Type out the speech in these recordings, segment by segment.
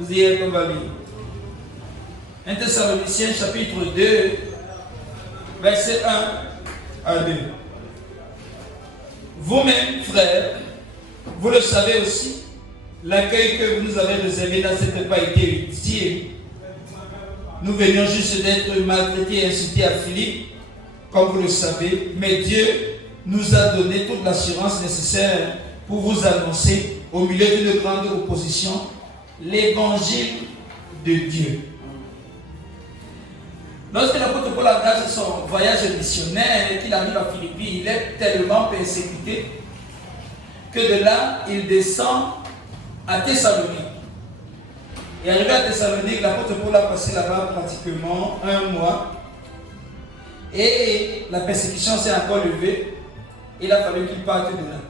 Vous y êtes, on va lire. 1 Thessaloniciens chapitre 2, verset 1 à 2. Vous-même, frères, vous le savez aussi, l'accueil que vous nous avez réservé n'a certes pas été utile. Nous venions juste d'être maltraités et insultés à Philippe, comme vous le savez, mais Dieu nous a donné toute l'assurance nécessaire pour vous annoncer, au milieu d'une grande opposition, l'évangile de Dieu. Lorsque l'apôtre Paul engage son voyage missionnaire et qu'il arrive à Philippi, il est tellement persécuté que de là, il descend à Thessalonique. Et arrivé à Thessalonique, l'apôtre Paul a passé là-bas pratiquement un mois. Et la persécution s'est encore levée. Il a fallu qu'il parte de là.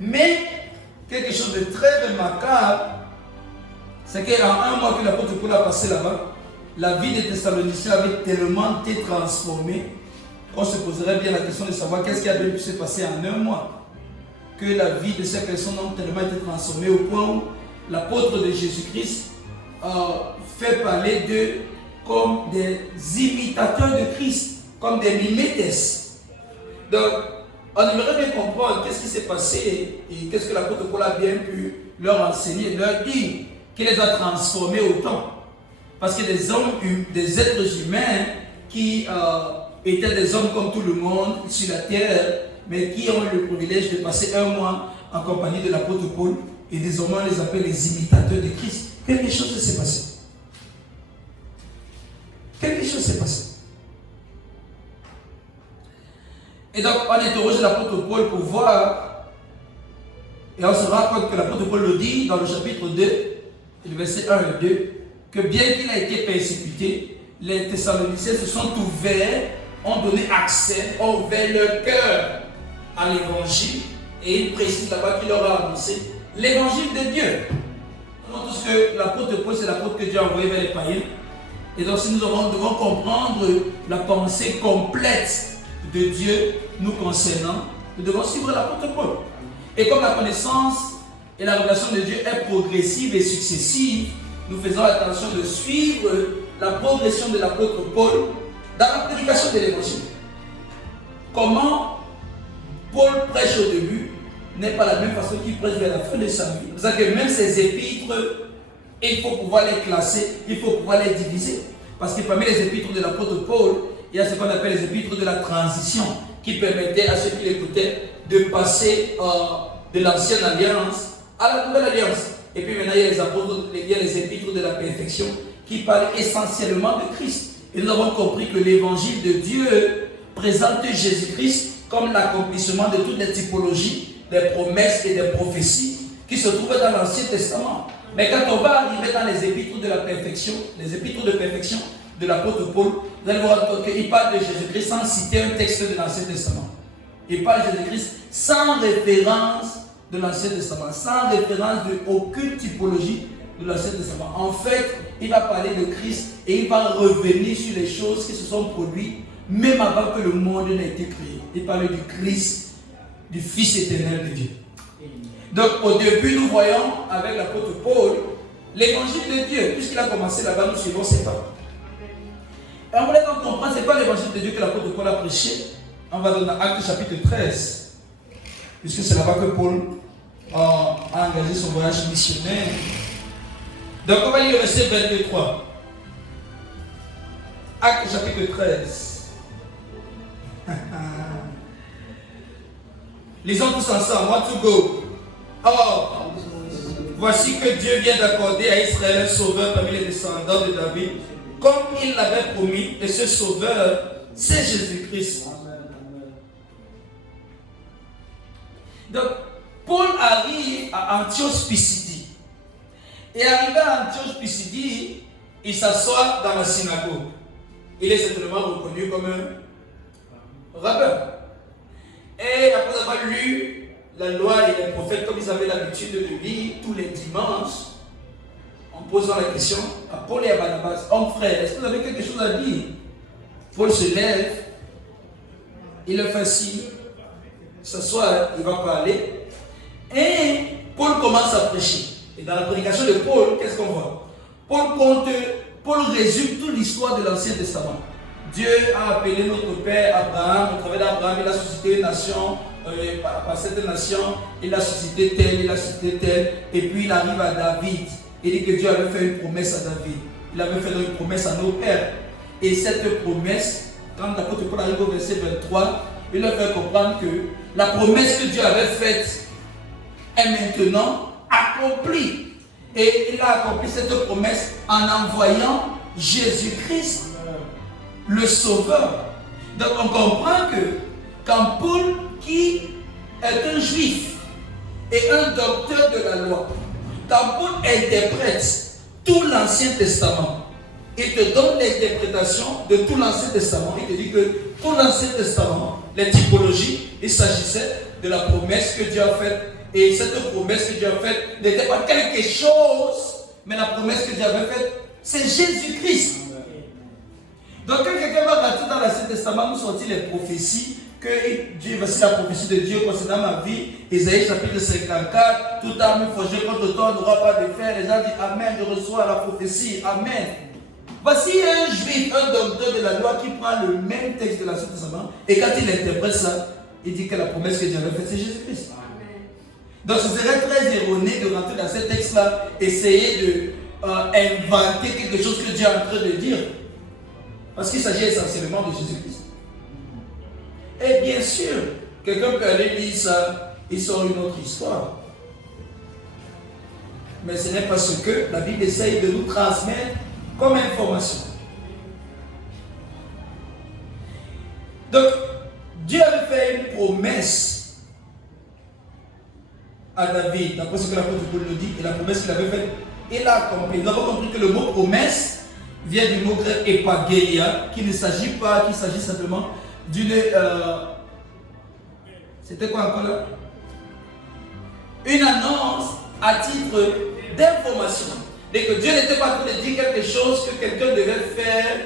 Mais, quelque chose de très remarquable, c'est qu'en un mois que l'apôtre Paul a passé là-bas, la vie des Thessaloniciens avait tellement été transformée qu'on se poserait bien la question de savoir qu'est-ce qui a pu se passer en un mois. Que la vie de ces personnes a tellement été transformée au point où l'apôtre de Jésus-Christ fait parler d'eux comme des imitateurs de Christ, comme des mimétes. Donc, on aimerait bien comprendre qu'est-ce qui s'est passé et qu'est-ce que l'apôtre Paul a bien pu leur enseigner, leur dire, qui les a transformés autant. Parce que des hommes, des êtres humains qui étaient des hommes comme tout le monde sur la terre, mais qui ont eu le privilège de passer un mois en compagnie de l'apôtre Paul, et désormais on les appelle les imitateurs de Christ. Quelque chose s'est passé. Quelque chose s'est passé. Et donc on interroge l'apôtre Paul pour voir, et on se rend compte que l'apôtre Paul le dit dans le chapitre 2, le verset 1 et 2, que bien qu'il a été persécuté, les Thessaloniciens se sont ouverts, ont donné accès, ont ouvert leur cœur à l'évangile, et il précise là-bas qu'il leur a annoncé l'évangile de Dieu. Nous savons tous que l'apôtre Paul, c'est l'apôtre que Dieu a envoyé vers les païens. Et donc si nous devons comprendre la pensée complète de Dieu nous concernant, nous devons suivre l'apôtre Paul. Et comme la connaissance et la révélation de Dieu est progressive et successive, nous faisons attention de suivre la progression de l'apôtre Paul dans la prédication de l'évangile. Comment Paul prêche au début n'est pas la même façon qu'il prêche vers la fin de sa vie. C'est pour ça que même ses épîtres, il faut pouvoir les classer, il faut pouvoir les diviser. Parce que parmi les épîtres de l'apôtre Paul, il y a ce qu'on appelle les épîtres de la transition, qui permettaient à ceux qui l'écoutaient de passer de l'ancienne alliance à la nouvelle alliance. Et puis maintenant, il y a les apôtres, il y a les épîtres de la perfection qui parlent essentiellement de Christ. Et nous avons compris que l'évangile de Dieu présente Jésus-Christ comme l'accomplissement de toutes les typologies, des promesses et des prophéties qui se trouvent dans l'Ancien Testament. Mais quand on va arriver dans les épîtres de la perfection, les épîtres de perfection de l'apôtre Paul, vous allez voir qu'il parle de Jésus-Christ sans citer un texte de l'Ancien Testament. Il parle de Jésus-Christ sans référence de l'Ancien Testament, sans référence de aucune typologie de l'Ancien Testament. En fait, il va parler de Christ et il va revenir sur les choses qui se sont produites même avant que le monde n'ait été créé. Il parle du Christ, du Fils éternel de Dieu. Donc au début, nous voyons avec l'apôtre Paul l'évangile de Dieu. Puisqu'il a commencé là-bas, nous suivons ses pas. Et on voulait donc comprendre, ce n'est pas l'évangile de Dieu que l'apôtre Paul a prêché. On va dans Actes chapitre 13. Puisque c'est là-bas que Paul a engagé son voyage missionnaire. Donc on va lire le verset 23. Actes chapitre 13. Lisons tous ensemble. One to go. Or, voici que Dieu vient d'accorder à Israël un sauveur parmi les descendants de David, comme il l'avait promis, et ce sauveur, c'est Jésus-Christ. Donc, Paul arrive à Antioche Pisidie. Et arrivé à Antioche Pisidie, il s'assoit dans la synagogue. Il est certainement reconnu comme un rabbin. Et après avoir lu la loi et les prophètes comme ils avaient l'habitude de lire tous les dimanches, en posant la question à Paul et à Barnabas, hommes frères, est-ce que vous avez quelque chose à dire? Paul se lève, il le fait signe, s'assoit, il va parler, et Paul commence à prêcher. Et dans la prédication de Paul, qu'est-ce qu'on voit? Paul résume toute l'histoire de l'Ancien Testament. Dieu a appelé notre père Abraham, au travers d'Abraham, il a suscité une nation, par cette nation, il a suscité telle, et puis il arrive à David. Il dit que Dieu avait fait une promesse à David. Il avait fait une promesse à nos pères. Et cette promesse, quand l'apôtre Paul arrive au verset 23, il leur fait comprendre que la promesse que Dieu avait faite est maintenant accomplie. Et il a accompli cette promesse en envoyant Jésus-Christ, le Sauveur. Donc on comprend que quand Paul, qui est un juif et un docteur de la loi, quand Paul interprète tout l'Ancien Testament, il te donne l'interprétation de tout l'Ancien Testament. Il te dit que tout l'Ancien Testament, les typologies, il s'agissait de la promesse que Dieu a faite. Et cette promesse que Dieu a faite n'était pas quelque chose, mais la promesse que Dieu avait faite, c'est Jésus-Christ. Donc quand quelqu'un va rentrer dans l'Ancien Testament, nous sortir les prophéties, que Dieu, voici la prophétie de Dieu concernant ma vie, Ésaïe chapitre 54, toute arme forgée contre toi n'aura pas de fer. Les gens disent Amen, je reçois la prophétie, Amen. Voici un juif, un docteur de la loi qui prend le même texte de l'Ancien Testament et quand il interprète ça, il dit que la promesse que Dieu avait faite, c'est Jésus-Christ. Donc ce serait très erroné de rentrer dans ce texte-là, essayer d'inventer quelque chose que Dieu est en train de dire. Parce qu'il s'agit essentiellement de Jésus-Christ. Et bien sûr, quelqu'un peut aller lire ça, il sort une autre histoire. Mais ce n'est pas ce que la Bible essaye de nous transmettre comme information. Donc, Dieu avait fait une promesse à David, d'après ce que l'apôtre Paul nous dit, et la promesse qu'il avait faite, il a accompli. Nous avons compris que le mot promesse vient du mot grec epagéia, qu'il ne s'agit pas, qu'il s'agit simplement d'une... c'était quoi encore là? Une annonce à titre d'information. Dès que Dieu n'était pas en train de dire quelque chose que quelqu'un devait faire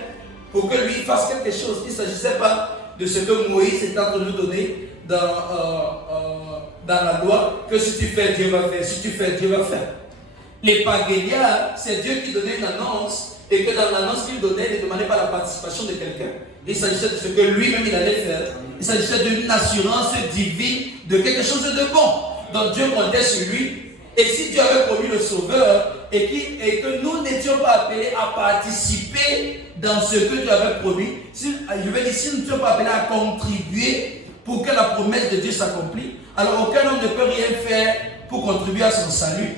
pour que lui fasse quelque chose. Il ne s'agissait pas de ce que Moïse est en train de nous donner dans la loi, que si tu fais, Dieu va faire. Si tu fais, Dieu va faire. L'épagéia, c'est Dieu qui donnait une annonce et que dans l'annonce qu'il donnait, il ne demandait pas la participation de quelqu'un. Il s'agissait de ce que lui-même il allait faire. Il s'agissait d'une assurance divine de quelque chose de bon. Donc Dieu comptait sur lui. Et si Dieu avait promis le Sauveur et que nous n'étions pas appelés à participer dans ce que Dieu avait promis, si nous n'étions pas appelés à contribuer pour que la promesse de Dieu s'accomplisse, alors aucun homme ne peut rien faire pour contribuer à son salut.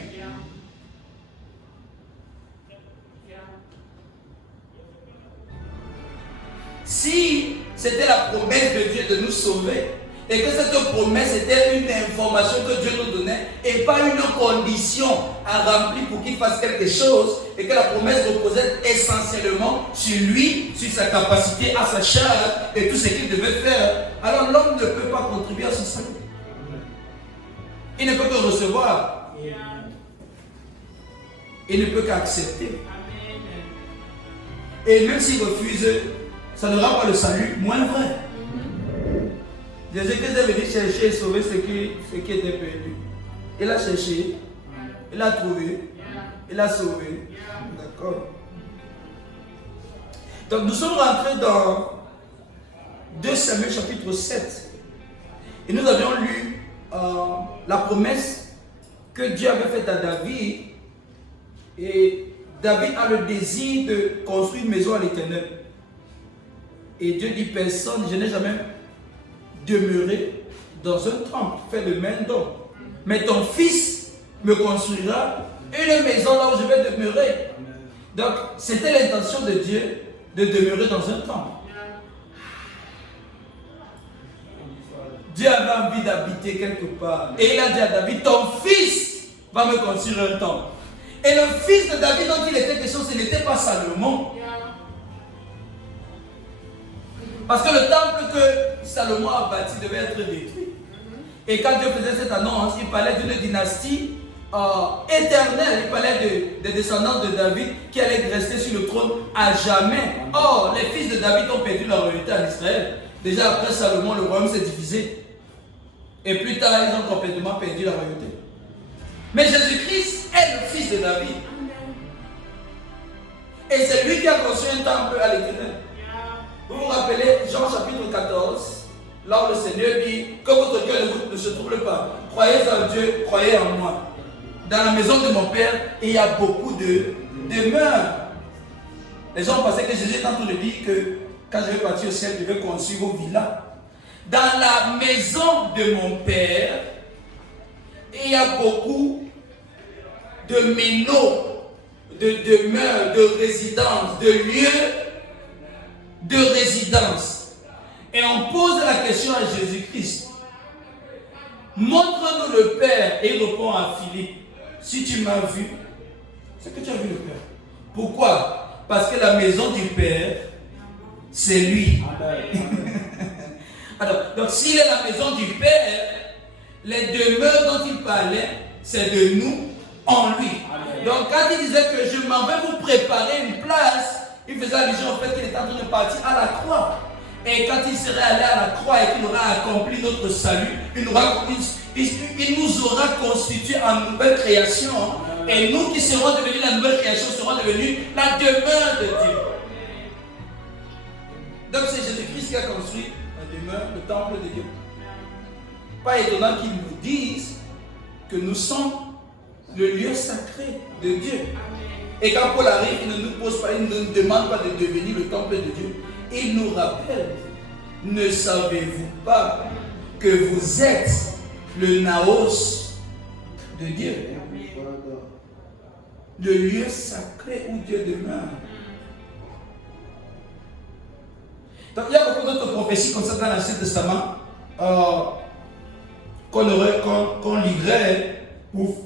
Si c'était la promesse de Dieu de nous sauver, et que cette promesse était une information que Dieu nous donnait, et pas une condition à remplir pour qu'il fasse quelque chose, et que la promesse reposait essentiellement sur lui, sur sa capacité, à sa charge, et tout ce qu'il devait faire, alors l'homme ne peut pas contribuer à son salut. Il ne peut que recevoir. Il ne peut qu'accepter. Et même s'il refuse, ça ne rend pas le salut moins vrai. Jésus-Christ est venu chercher et sauver ce qui était perdu. Il a cherché, il a trouvé, il a sauvé. D'accord. Donc nous sommes rentrés dans 2 Samuel chapitre 7. Et nous avions lu la promesse que Dieu avait faite à David. Et David a le désir de construire une maison à l'Éternel. Et Dieu dit personne, je n'ai jamais demeuré dans un temple fait de main d'homme. Mais ton fils me construira une maison là où je vais demeurer. Donc c'était l'intention de Dieu de demeurer dans un temple. Dieu avait envie d'habiter quelque part. Et il a dit à David, ton fils va me construire un temple. Et le fils de David dont il était question, ce n'était pas Salomon. Parce que le temple que Salomon a bâti devait être détruit. Et quand Dieu faisait cette annonce, il parlait d'une dynastie éternelle. Il parlait des descendants de David qui allaient rester sur le trône à jamais. Or, les fils de David ont perdu leur royauté en Israël. Déjà après Salomon, le royaume s'est divisé. Et plus tard, ils ont complètement perdu la royauté. Mais Jésus-Christ est le fils de David. Et c'est lui qui a construit un temple à l'Éternel. Vous vous rappelez Jean chapitre 14, là où le Seigneur dit que votre cœur ne se trouble pas. Croyez en Dieu, croyez en moi. Dans la maison de mon Père, il y a beaucoup de demeures. Les gens pensaient que Jésus est en train de dire que quand je vais partir au ciel, je vais construire vos villas. Dans la maison de mon Père, il y a beaucoup de ménos, de demeures, de résidences, de lieux de résidence. Et on pose la question à Jésus-Christ. Montre-nous le Père. Et il répond à Philippe. Si tu m'as vu, c'est que tu as vu le Père. Pourquoi? Parce que la maison du Père, c'est lui. Alors, donc s'il est la maison du Père, les demeures dont il parlait, c'est de nous en lui. Donc quand il disait que je m'en vais vous préparer une place, il faisait allusion au fait qu'il était en train de partir à la croix. Et quand il serait allé à la croix et qu'il aura accompli notre salut, il nous aura constitué en nouvelle création. Et nous qui serons devenus la nouvelle création, serons devenus la demeure de Dieu. Donc c'est Jésus-Christ qui a construit la demeure, le temple de Dieu. Pas étonnant qu'ils nous disent que nous sommes le lieu sacré de Dieu. Et quand Paul arrive, il ne nous pose pas, il ne nous demande pas de devenir le temple de Dieu. Il nous rappelle, ne savez-vous pas que vous êtes le naos de Dieu, le lieu sacré où Dieu demeure. Donc il y a beaucoup d'autres prophéties comme ça dans l'Ancien Testament qu'on lirait pour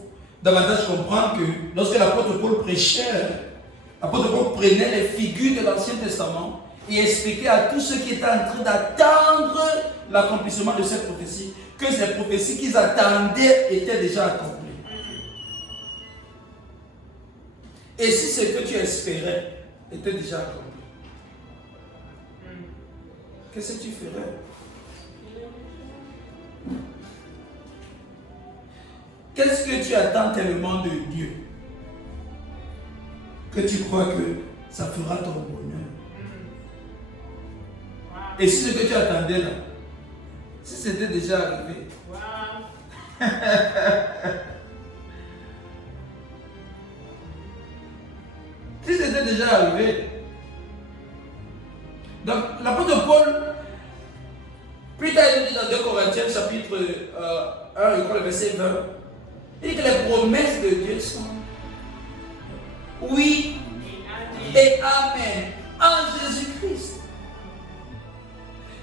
davantage comprendre que lorsque l'apôtre Paul prêchait, l'apôtre Paul prenait les figures de l'Ancien Testament et expliquait à tous ceux qui étaient en train d'attendre l'accomplissement de ces prophéties que ces prophéties qu'ils attendaient étaient déjà accomplies. Et si ce que tu espérais était déjà accompli, qu'est-ce que tu ferais? Qu'est-ce que tu attends tellement de Dieu que tu crois que ça fera ton bonheur? Et si ce que tu attendais là, si c'était déjà arrivé, si c'était déjà arrivé, donc l'apôtre Paul, plus tard il dit dans 2 Corinthiens chapitre 1, je crois le verset 20, il dit que les promesses de Dieu sont oui et amen en Jésus-Christ.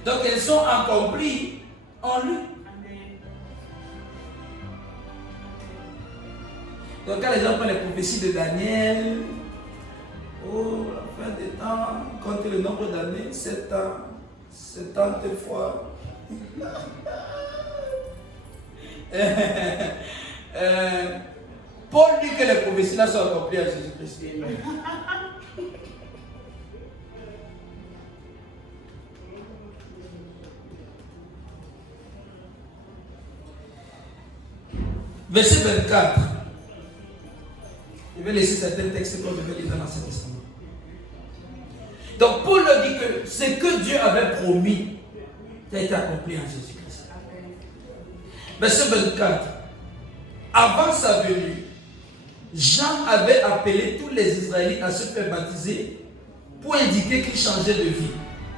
Donc elles sont accomplies en lui. Donc quand les gens prennent les prophéties de Daniel, oh, la fin des temps, comptez le nombre d'années, 7 ans, 70 fois. Paul dit que les prophéties là sont accomplies à Jésus-Christ. Verset 24. Je vais laisser certains textes qu'on devait lire dans l'Ancien Testament. Donc Paul dit que ce que Dieu avait promis a été accompli en Jésus-Christ. Verset 24. Avant sa venue, Jean avait appelé tous les Israélites à se faire baptiser pour indiquer qu'ils changeaient de vie.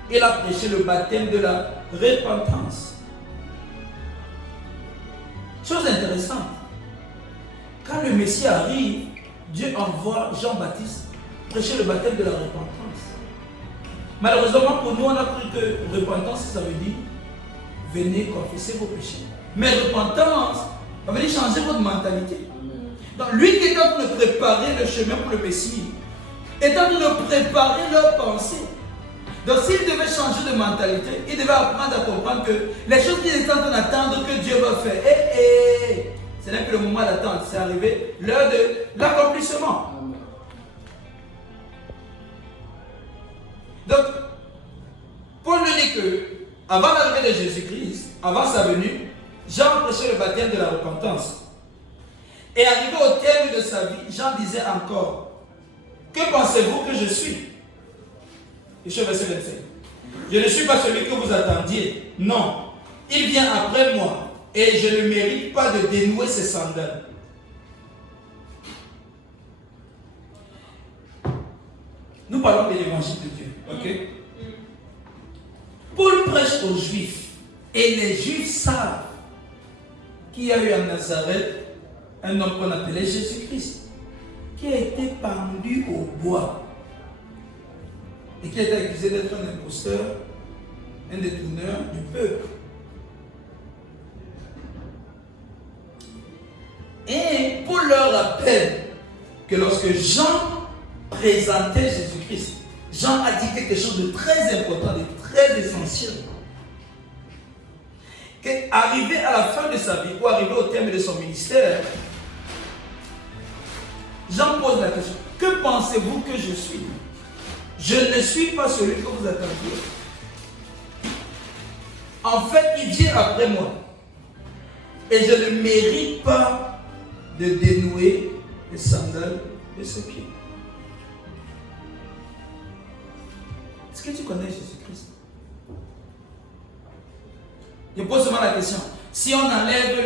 Il a prêché le baptême de la repentance. Chose intéressante. Quand le Messie arrive, Dieu envoie Jean-Baptiste prêcher le baptême de la repentance. Malheureusement pour nous, on a cru que repentance, ça veut dire venez confesser vos péchés. Mais repentance, ça veut dire changer votre mentalité. Donc lui qui est en train de préparer le chemin pour le Messie, est en train de préparer leur pensée. Donc s'il devait changer de mentalité, il devait apprendre à comprendre que les choses qu'il est en train d'attendre que Dieu va faire, ce n'est plus le moment d'attendre, c'est arrivé l'heure de l'accomplissement. Donc, Paul nous dit que, avant l'arrivée de Jésus-Christ, avant sa venue, Jean prêchait le baptême de la repentance. Et arrivé au terme de sa vie, Jean disait encore, que pensez-vous que je suis? Et je suis verset 25. Je ne suis pas celui que vous attendiez. Non, il vient après moi et je ne mérite pas de dénouer ses sandales. Nous parlons de l'évangile de Dieu. Ok? Paul prêche aux Juifs et les Juifs savent qu'il y a eu à Nazareth un homme qu'on appelait Jésus-Christ qui a été pendu au bois et qui a été accusé d'être un imposteur, un détourneur du peuple. Et Paul leur rappelle que lorsque Jean présentait Jésus-Christ, Jean a dit quelque chose de très important, de très essentiel. Qu'arrivé à la fin de sa vie, ou arrivé au terme de son ministère, Jean pose la question, que pensez-vous que je suis? Je ne suis pas celui que vous attendiez. En fait, il vient après moi. Et je ne mérite pas de dénouer les sandales de ses pieds. Est-ce que tu connais Jésus-Christ? Je pose seulement la question. Si on enlève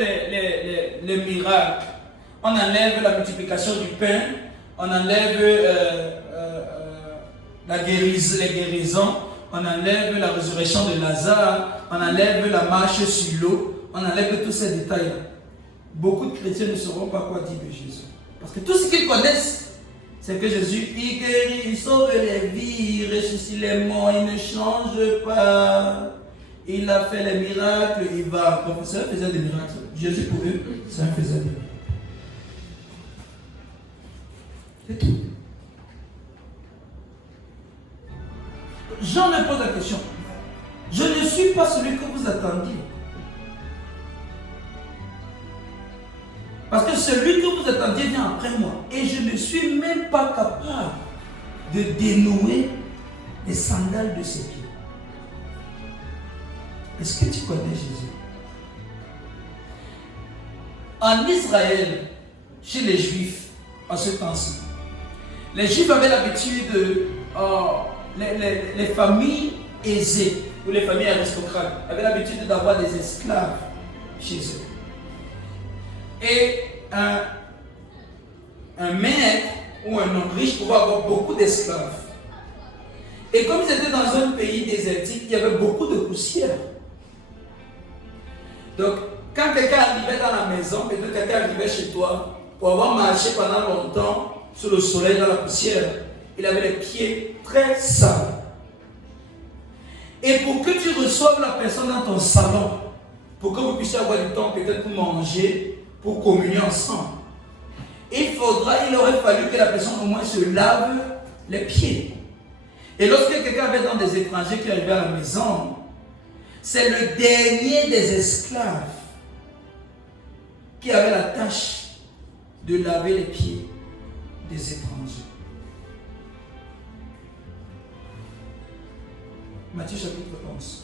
les miracles, on enlève la multiplication du pain, on enlève les guérisons, on enlève la résurrection de Lazare, on enlève la marche sur l'eau, on enlève tous ces détails-là. Beaucoup de chrétiens ne sauront pas quoi dire de Jésus. Parce que tout ce qu'ils connaissent, c'est que Jésus, il guérit, il sauve les vies, il ressuscite les morts, il ne change pas. Il a fait les miracles, il va. Le professeur faisait des miracles. Jésus pour eux, c'est un faisait des miracles. C'est tout. Jean me pose la question. Je ne suis pas celui que vous attendiez. Parce que celui que vous attendiez vient après moi. Et je ne suis même pas capable de dénouer les sandales de ses pieds. Est-ce que tu connais Jésus? En Israël, chez les Juifs, en ce temps-ci, les Juifs avaient l'habitude, les familles aisées, ou les familles aristocrates, avaient l'habitude d'avoir des esclaves chez eux. Et un maître ou un homme riche pouvait avoir beaucoup d'esclaves. Et comme ils étaient dans un pays désertique, il y avait beaucoup de poussière. Donc, quand quelqu'un arrivait dans la maison, peut-être quelqu'un arrivait chez toi, pour avoir marché pendant longtemps sous le soleil, dans la poussière, il avait les pieds très sales. Et pour que tu reçoives la personne dans ton salon, pour que vous puissiez avoir du temps peut-être pour manger, pour communier ensemble, il aurait fallu que la personne au moins se lave les pieds. Et lorsque quelqu'un avait dans des étrangers qui arrivaient à la maison, c'est le dernier des esclaves qui avait la tâche de laver les pieds des étrangers. Matthieu chapitre 11.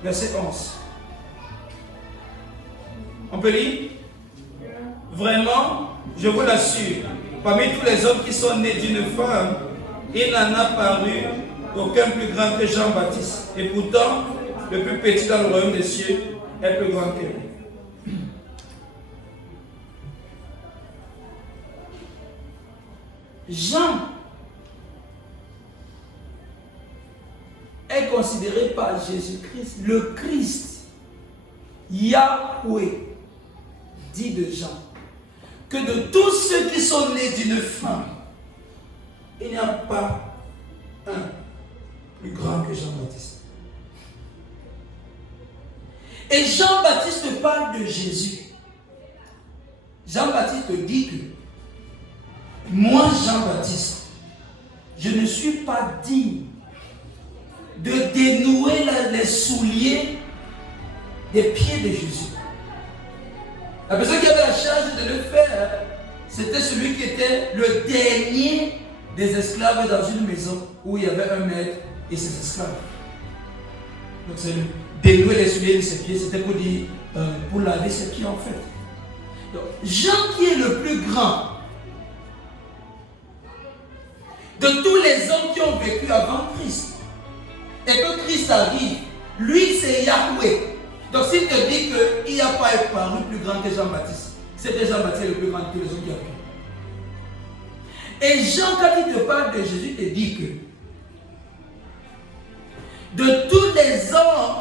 Verset 11. On peut lire? Vraiment, je vous l'assure, parmi tous les hommes qui sont nés d'une femme, il n'en a paru aucun plus grand que Jean-Baptiste. Et pourtant, le plus petit dans le royaume des cieux est plus grand que lui. Jean est considéré par Jésus-Christ, le Christ, Yahweh, dit de Jean, que de tous ceux qui sont nés d'une femme, il n'y a pas un plus grand que Jean-Baptiste. Et Jean-Baptiste parle de Jésus. Jean-Baptiste dit que moi, Jean-Baptiste, je ne suis pas digne de dénouer les souliers des pieds de Jésus. La personne qui avait la charge de le faire, c'était celui qui était le dernier des esclaves dans une maison où il y avait un maître et ses esclaves. Donc c'est dénouer les souliers de ses pieds, c'était pour dire, pour laver ses pieds en fait. Donc, Jean qui est le plus grand de tous les hommes qui ont vécu avant Christ, et que Christ arrive, lui c'est Yahweh. Donc s'il te dit qu'il n'y a pas paru plus grand que Jean-Baptiste, c'était Jean-Baptiste le plus grand de tous les hommes qui ont vécu. Et Jean, quand il te parle de Jésus, te dit que de tous les hommes,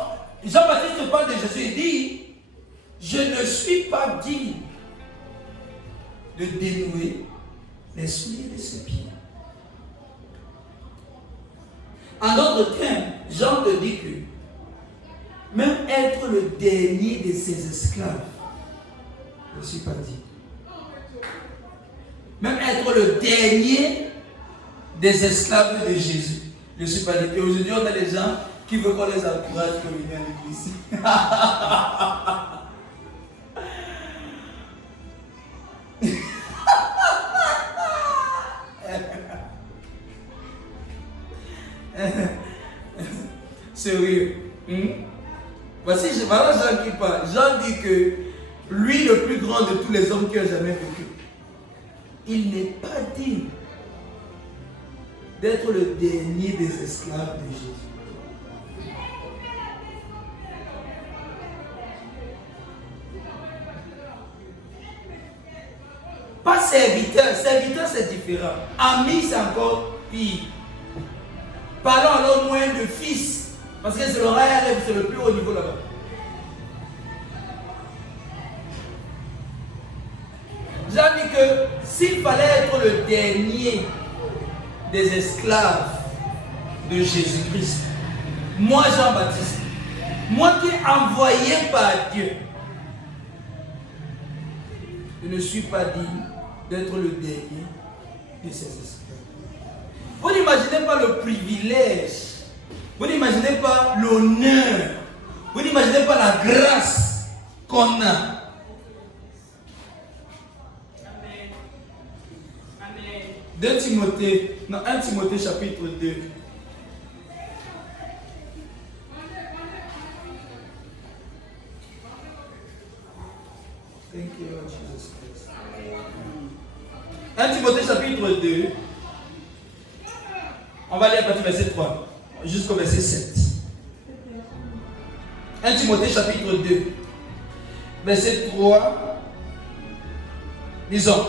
Jean-Baptiste te parle de Jésus, il dit, je ne suis pas digne de dénouer les souliers de ses pieds. En d'autres termes, Jean te dit que même être le dernier de ses esclaves, je ne suis pas digne. Même être le dernier des esclaves de Jésus, je ne suis pas digne. Et aujourd'hui, on a des gens qui veulent qu'on les encourage pour venir à l'église. Sérieux. Voici, voilà Jean qui parle. Jean dit que lui, le plus grand de tous les hommes qui ont jamais vécu, il n'est pas digne d'être le dernier des esclaves de Jésus. Pas serviteur, serviteur c'est différent. Ami c'est encore pire. Parlons alors moins de fils, parce que c'est le rêve, c'est le plus haut niveau là-bas. Jean dit que s'il fallait être le dernier des esclaves de Jésus-Christ, moi Jean-Baptiste, moi qui est envoyé par Dieu, je ne suis pas digne d'être le dernier de ces esclaves. Vous n'imaginez pas le privilège, vous n'imaginez pas l'honneur, vous n'imaginez pas la grâce qu'on a. Amen. Amen. 1 Timothée chapitre 2. Thank you, Lord Jesus Christ. 1 Timothée chapitre 2. On va lire à partir du verset 3 jusqu'au verset 7. 1 Timothée chapitre 2, verset 3. Disons,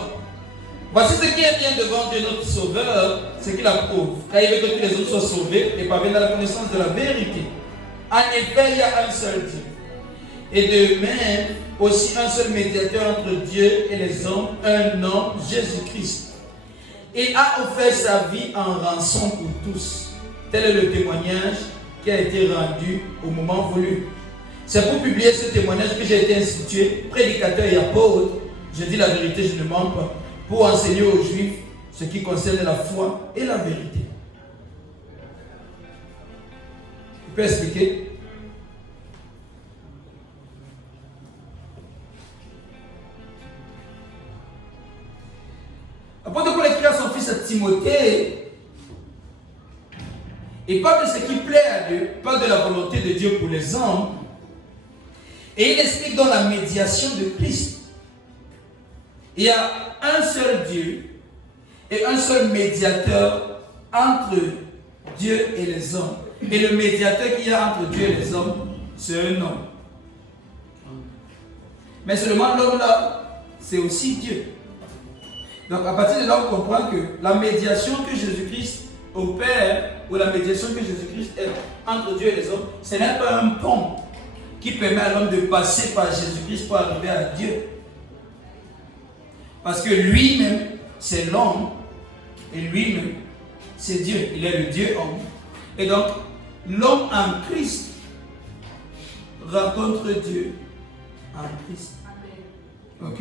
voici ce qui est bien devant Dieu notre Sauveur, ce qu'il approuve, car il veut que tous les hommes soient sauvés et parviennent à la connaissance de la vérité. En effet, il y a un seul Dieu. Et de même, aussi un seul médiateur entre Dieu et les hommes, un homme, Jésus-Christ. Il a offert sa vie en rançon pour tous. Tel est le témoignage qui a été rendu au moment voulu. C'est pour publier ce témoignage que j'ai été institué, prédicateur et apôtre. Je dis la vérité, je ne mens pas. Pour enseigner aux Juifs ce qui concerne la foi et la vérité. Tu peux expliquer? L'apôtre Paul écrit à son fils Timothée, il parle de ce qui plaît à Dieu, pas de la volonté de Dieu pour les hommes, et il explique dans la médiation de Christ. Il y a un seul Dieu et un seul médiateur entre Dieu et les hommes. Et le médiateur qu'il y a entre Dieu et les hommes, c'est un homme. Mais seulement l'homme là, c'est aussi Dieu. Donc à partir de là, on comprend que la médiation que Jésus-Christ opère, ou la médiation que Jésus-Christ est entre Dieu et les hommes, ce n'est pas un pont qui permet à l'homme de passer par Jésus-Christ pour arriver à Dieu. Parce que lui-même, c'est l'homme, et lui-même, c'est Dieu. Il est le Dieu homme. Et donc, l'homme en Christ rencontre Dieu en Christ. Ok?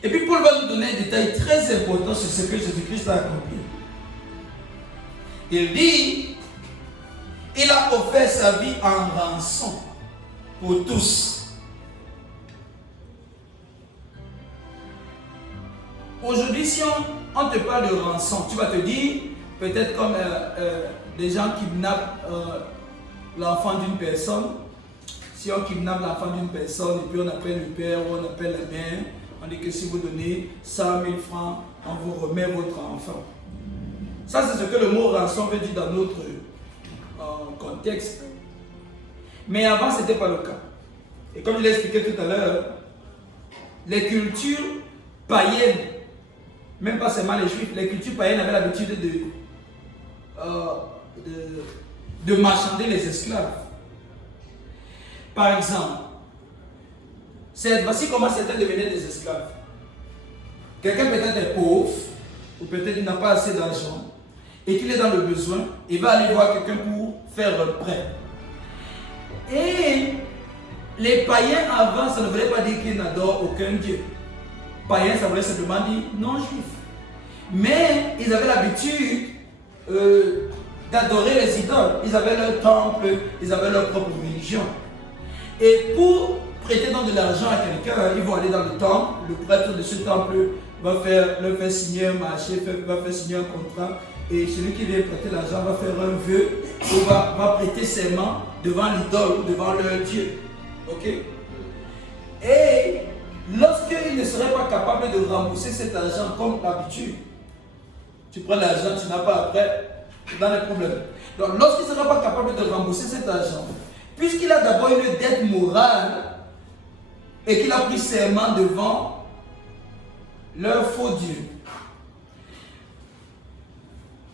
Et puis Paul va nous donner un détail très important sur ce que Jésus-Christ a accompli. Il dit, il a offert sa vie en rançon pour tous. Aujourd'hui, si on te parle de rançon, tu vas te dire, peut-être comme des gens kidnappent l'enfant d'une personne. Si on kidnappe l'enfant d'une personne et puis on appelle le père ou on appelle la mère, on dit que si vous donnez 100 000 francs, on vous remet votre enfant. Ça, c'est ce que le mot rançon veut dire dans notre contexte. Mais avant, ce n'était pas le cas. Et comme je l'ai expliqué tout à l'heure, les cultures païennes, même pas seulement les juifs, les cultures païennes avaient l'habitude de marchander les esclaves. Par exemple, voici comment certains devenaient des esclaves. Quelqu'un peut-être est pauvre, ou peut-être il n'a pas assez d'argent, et qu'il est dans le besoin, il va aller voir quelqu'un pour faire un prêt. Et les païens avant, ça ne voulait pas dire qu'ils n'adorent aucun dieu. Païen, ça voulait simplement dire non-juif. Mais ils avaient l'habitude d'adorer les idoles. Ils avaient leur temple, ils avaient leur propre religion. Et pour prêter donc de l'argent à quelqu'un, ils vont aller dans le temple, le prêtre de ce temple leur faire signer un marché, va faire signer un contrat, et celui qui vient prêter l'argent va faire un vœu, ou va prêter serment devant l'idole ou devant leur Dieu. Ok? Et lorsqu'il ne serait pas capable de rembourser cet argent comme d'habitude, tu prends l'argent, tu n'as pas après, dans les problèmes. Donc lorsqu'il ne sera pas capable de rembourser cet argent, puisqu'il a d'abord une dette morale et qu'il a pris serment devant leur faux Dieu,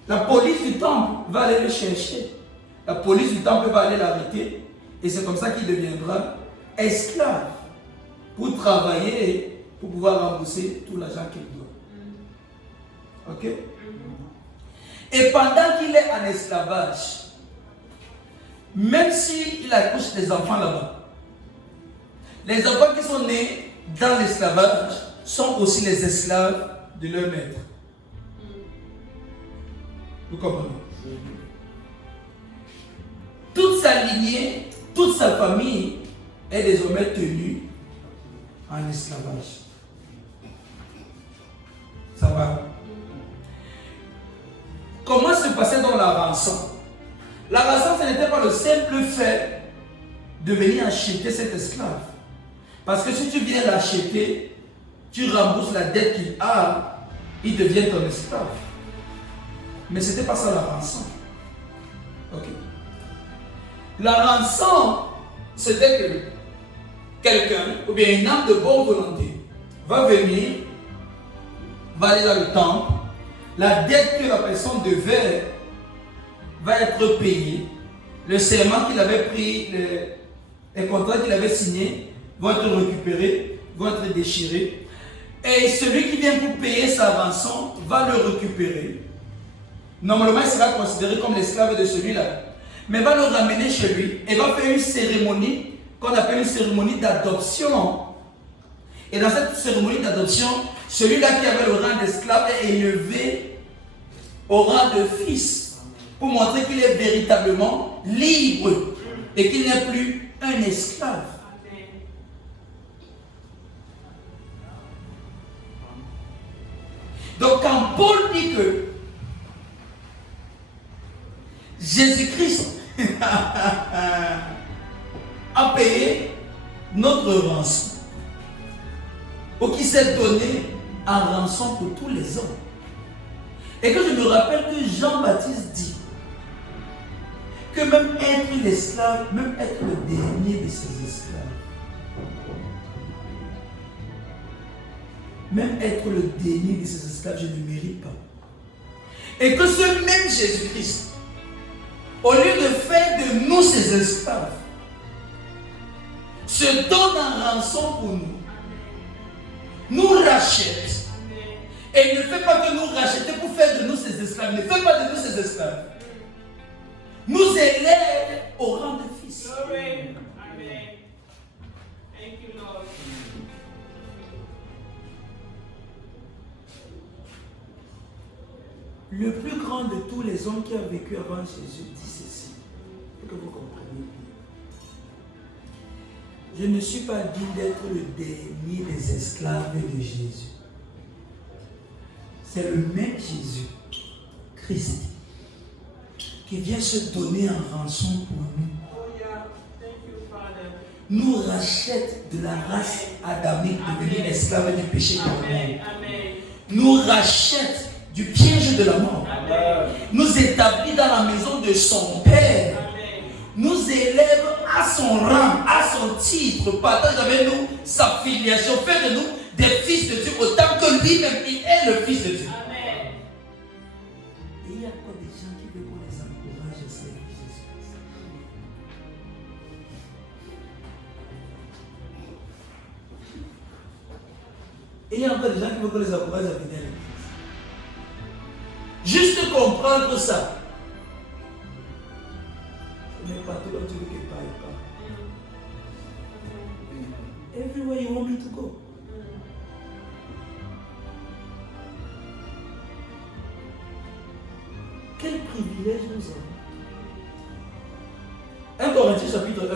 la police du temple va aller le chercher. La police du temple va aller l'arrêter. Et c'est comme ça qu'il deviendra esclave pour travailler, pour pouvoir rembourser tout l'argent qu'il doit. Ok? Et pendant qu'il est en esclavage, même s'il accouche des enfants là-bas, les enfants qui sont nés dans l'esclavage sont aussi les esclaves de leur maître. Vous comprenez? Toute sa lignée, toute sa famille est désormais tenue en esclavage. Ça va? Comment se passait donc la rançon? La rançon, ce n'était pas le simple fait de venir acheter cet esclave. Parce que si tu viens l'acheter, tu rembourses la dette qu'il a, il devient ton esclave. Mais ce n'était pas ça la rançon. Ok. La rançon, c'était que quelqu'un, ou bien une âme de bonne volonté, va venir, va aller dans le temple, la dette que la personne devait va être payée, le serment qu'il avait pris, les contrats qu'il avait signés vont être récupérés, vont être déchirés, et celui qui vient pour payer sa rançon va le récupérer. Normalement, il sera considéré comme l'esclave de celui-là, mais va le ramener chez lui et va faire une cérémonie qu'on appelle une cérémonie d'adoption. Et dans cette cérémonie d'adoption, celui-là qui avait le rang d'esclave est élevé au rang de fils pour montrer qu'il est véritablement libre et qu'il n'est plus un esclave. Donc quand Paul dit que Jésus-Christ a payé notre rançon, ou qui s'est donné en rançon pour tous les hommes. Et que je me rappelle que Jean-Baptiste dit que même être l'esclave, même être le dernier de ses esclaves, même être le dernier de ses esclaves, je ne mérite pas. Et que ce même Jésus-Christ, au lieu de faire de nous ses esclaves, se donne en rançon pour nous rachète. Et il ne fait pas que nous racheter pour faire de nous ses esclaves. Ne fait pas de nous ses esclaves. Nous élève au rang de fils. Amen. Thank you, Lord. Le plus grand de tous les hommes qui a vécu avant Jésus dit ceci. Il faut que vous compreniez bien. Je ne suis pas digne d'être le dernier des esclaves de Jésus. C'est le même Jésus, Christ, qui vient se donner en rançon pour nous. Nous rachète de la race adamique devenue esclave du péché de la mort. Nous rachète du piège de la mort. Nous établit dans la maison de son Père. Nous élève à son rang, à son titre, partage avec nous sa filiation, fait de nous des fils de Dieu, autant que lui-même, il est le fils de Dieu. Et il y a encore des gens qui veulent qu'on les encourage à servir Jésus-Christ. Et il y a encore des gens qui veulent qu'on les encourage à venir à l'église. Juste comprendre ça. Ce n'est pas tout là où tu veux qu'il parle pas. Everywhere you want me to go. Quel privilège nous avons. 1 Corinthiens chapitre 1.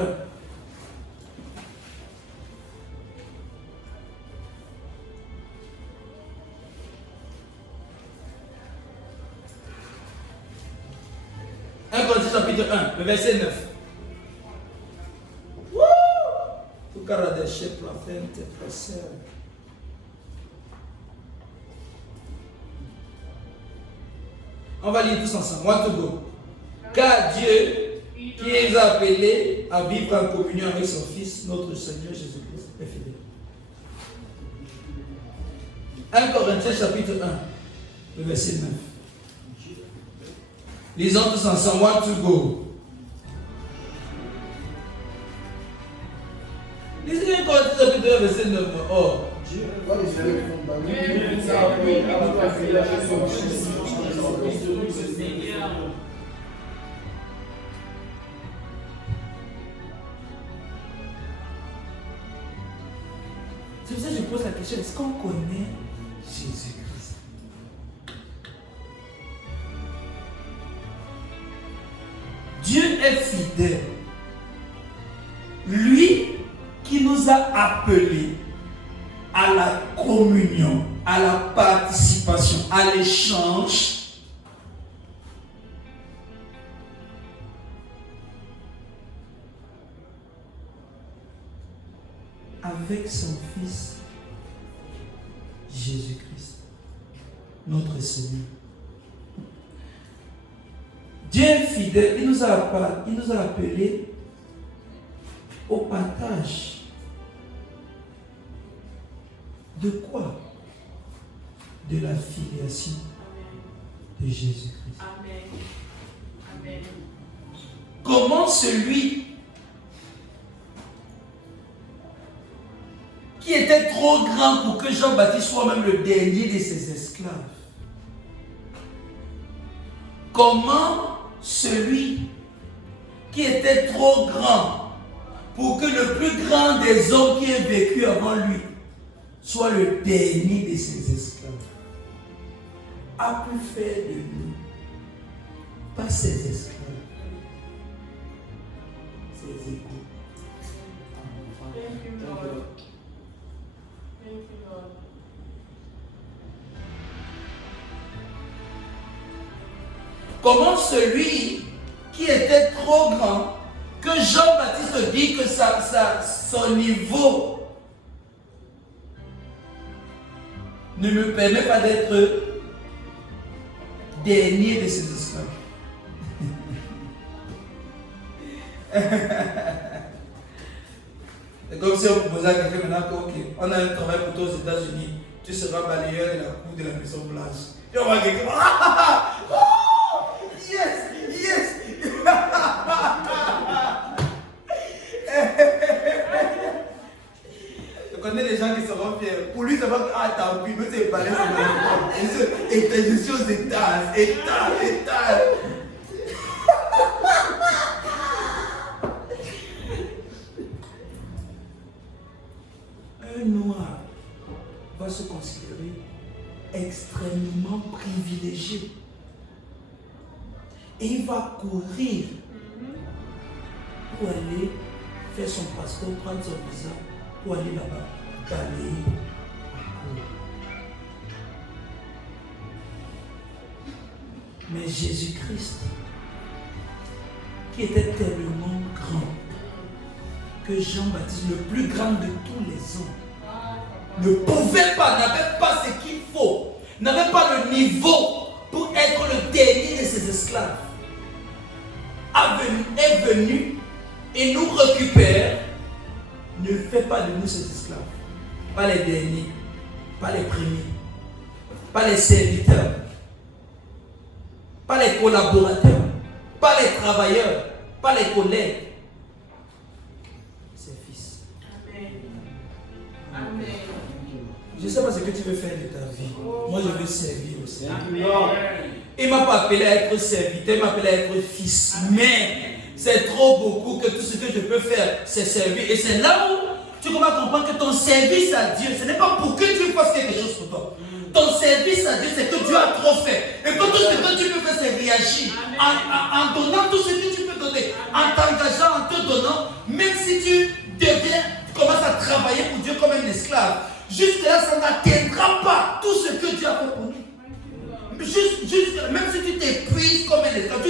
Chapitre 1, le verset 9. Tout cara de chef plafente, frère. On va lire tous ensemble. One to go. Car Dieu, qui les a appelés à vivre en communion avec son Fils, notre Seigneur Jésus-Christ, est fidèle. 1 Corinthiens chapitre 1, le verset 9. Lisons tous ensemble. One to go. Lisez 1 Corinthiens chapitre 1, verset 9. Oh. Dieu. C'est pour ça que je pose la question, est-ce qu'on connaît Jésus-Christ? Dieu est fidèle. Lui qui nous a appelés à la communion, à la participation, à l'échange avec son Fils Jésus-Christ, notre Seigneur. Dieu est fidèle, il nous a appelés au partage. De quoi? De la filiation de Jésus-Christ. Amen. Amen. Comment celui qui était trop grand pour que Jean-Baptiste soit même le dernier de ses esclaves, comment celui qui était trop grand pour que le plus grand des hommes qui ait vécu avant lui soit le dernier de ses esclaves, a pu faire de nous, pas ses esclaves, ses égaux. Comment celui qui était trop grand, que Jean-Baptiste dit que son niveau ne me permet pas d'être dernier de ses esclaves. C'est comme si on proposait à quelqu'un maintenant que, ok, on a un travail pour toi aux États-Unis, tu seras balayeur de la cour de la Maison Blanche. Et on va quelqu'un, yes, yes. Je connais des gens qui seront fiers. Pour lui, ça va que t'as occupé, c'est balai je suis aux étages, étage. Un noir va se considérer extrêmement privilégié Et il va courir pour aller faire son passeport, prendre son visa, pour aller là-bas, balayer à court. Mais Jésus-Christ, qui était tellement grand, que Jean-Baptiste, le plus grand de tous les hommes, ne pouvait pas, n'avait pas ce qu'il faut, n'avait pas le niveau pour être le dernier de ses esclaves, est venu et nous récupère. Ne fait pas de nous ses esclaves, pas les derniers, pas les premiers, pas les serviteurs, pas les collaborateurs, pas les travailleurs, pas les collègues, ses fils. Amen. Amen. Je ne sais pas ce que tu veux faire de ta vie. Moi, je veux servir aussi. Amen. Il ne m'a pas appelé à être serviteur, il m'a appelé à être fils. Mais c'est trop beaucoup que tout ce que je peux faire, c'est servir. Et c'est là où tu commences à comprendre que ton service à Dieu, ce n'est pas pour que Dieu fasse quelque chose pour toi. Ton service à Dieu, c'est que Dieu a trop fait. Et que tout ce que tu peux faire, c'est réagir. En donnant tout ce que tu peux donner. En t'engageant, en te donnant. Même si tu commences à travailler pour Dieu comme un esclave. Jusque-là, ça n'atteindra pas tout ce que Dieu a fait pour nous. Même si tu t'épuises comme un esclave,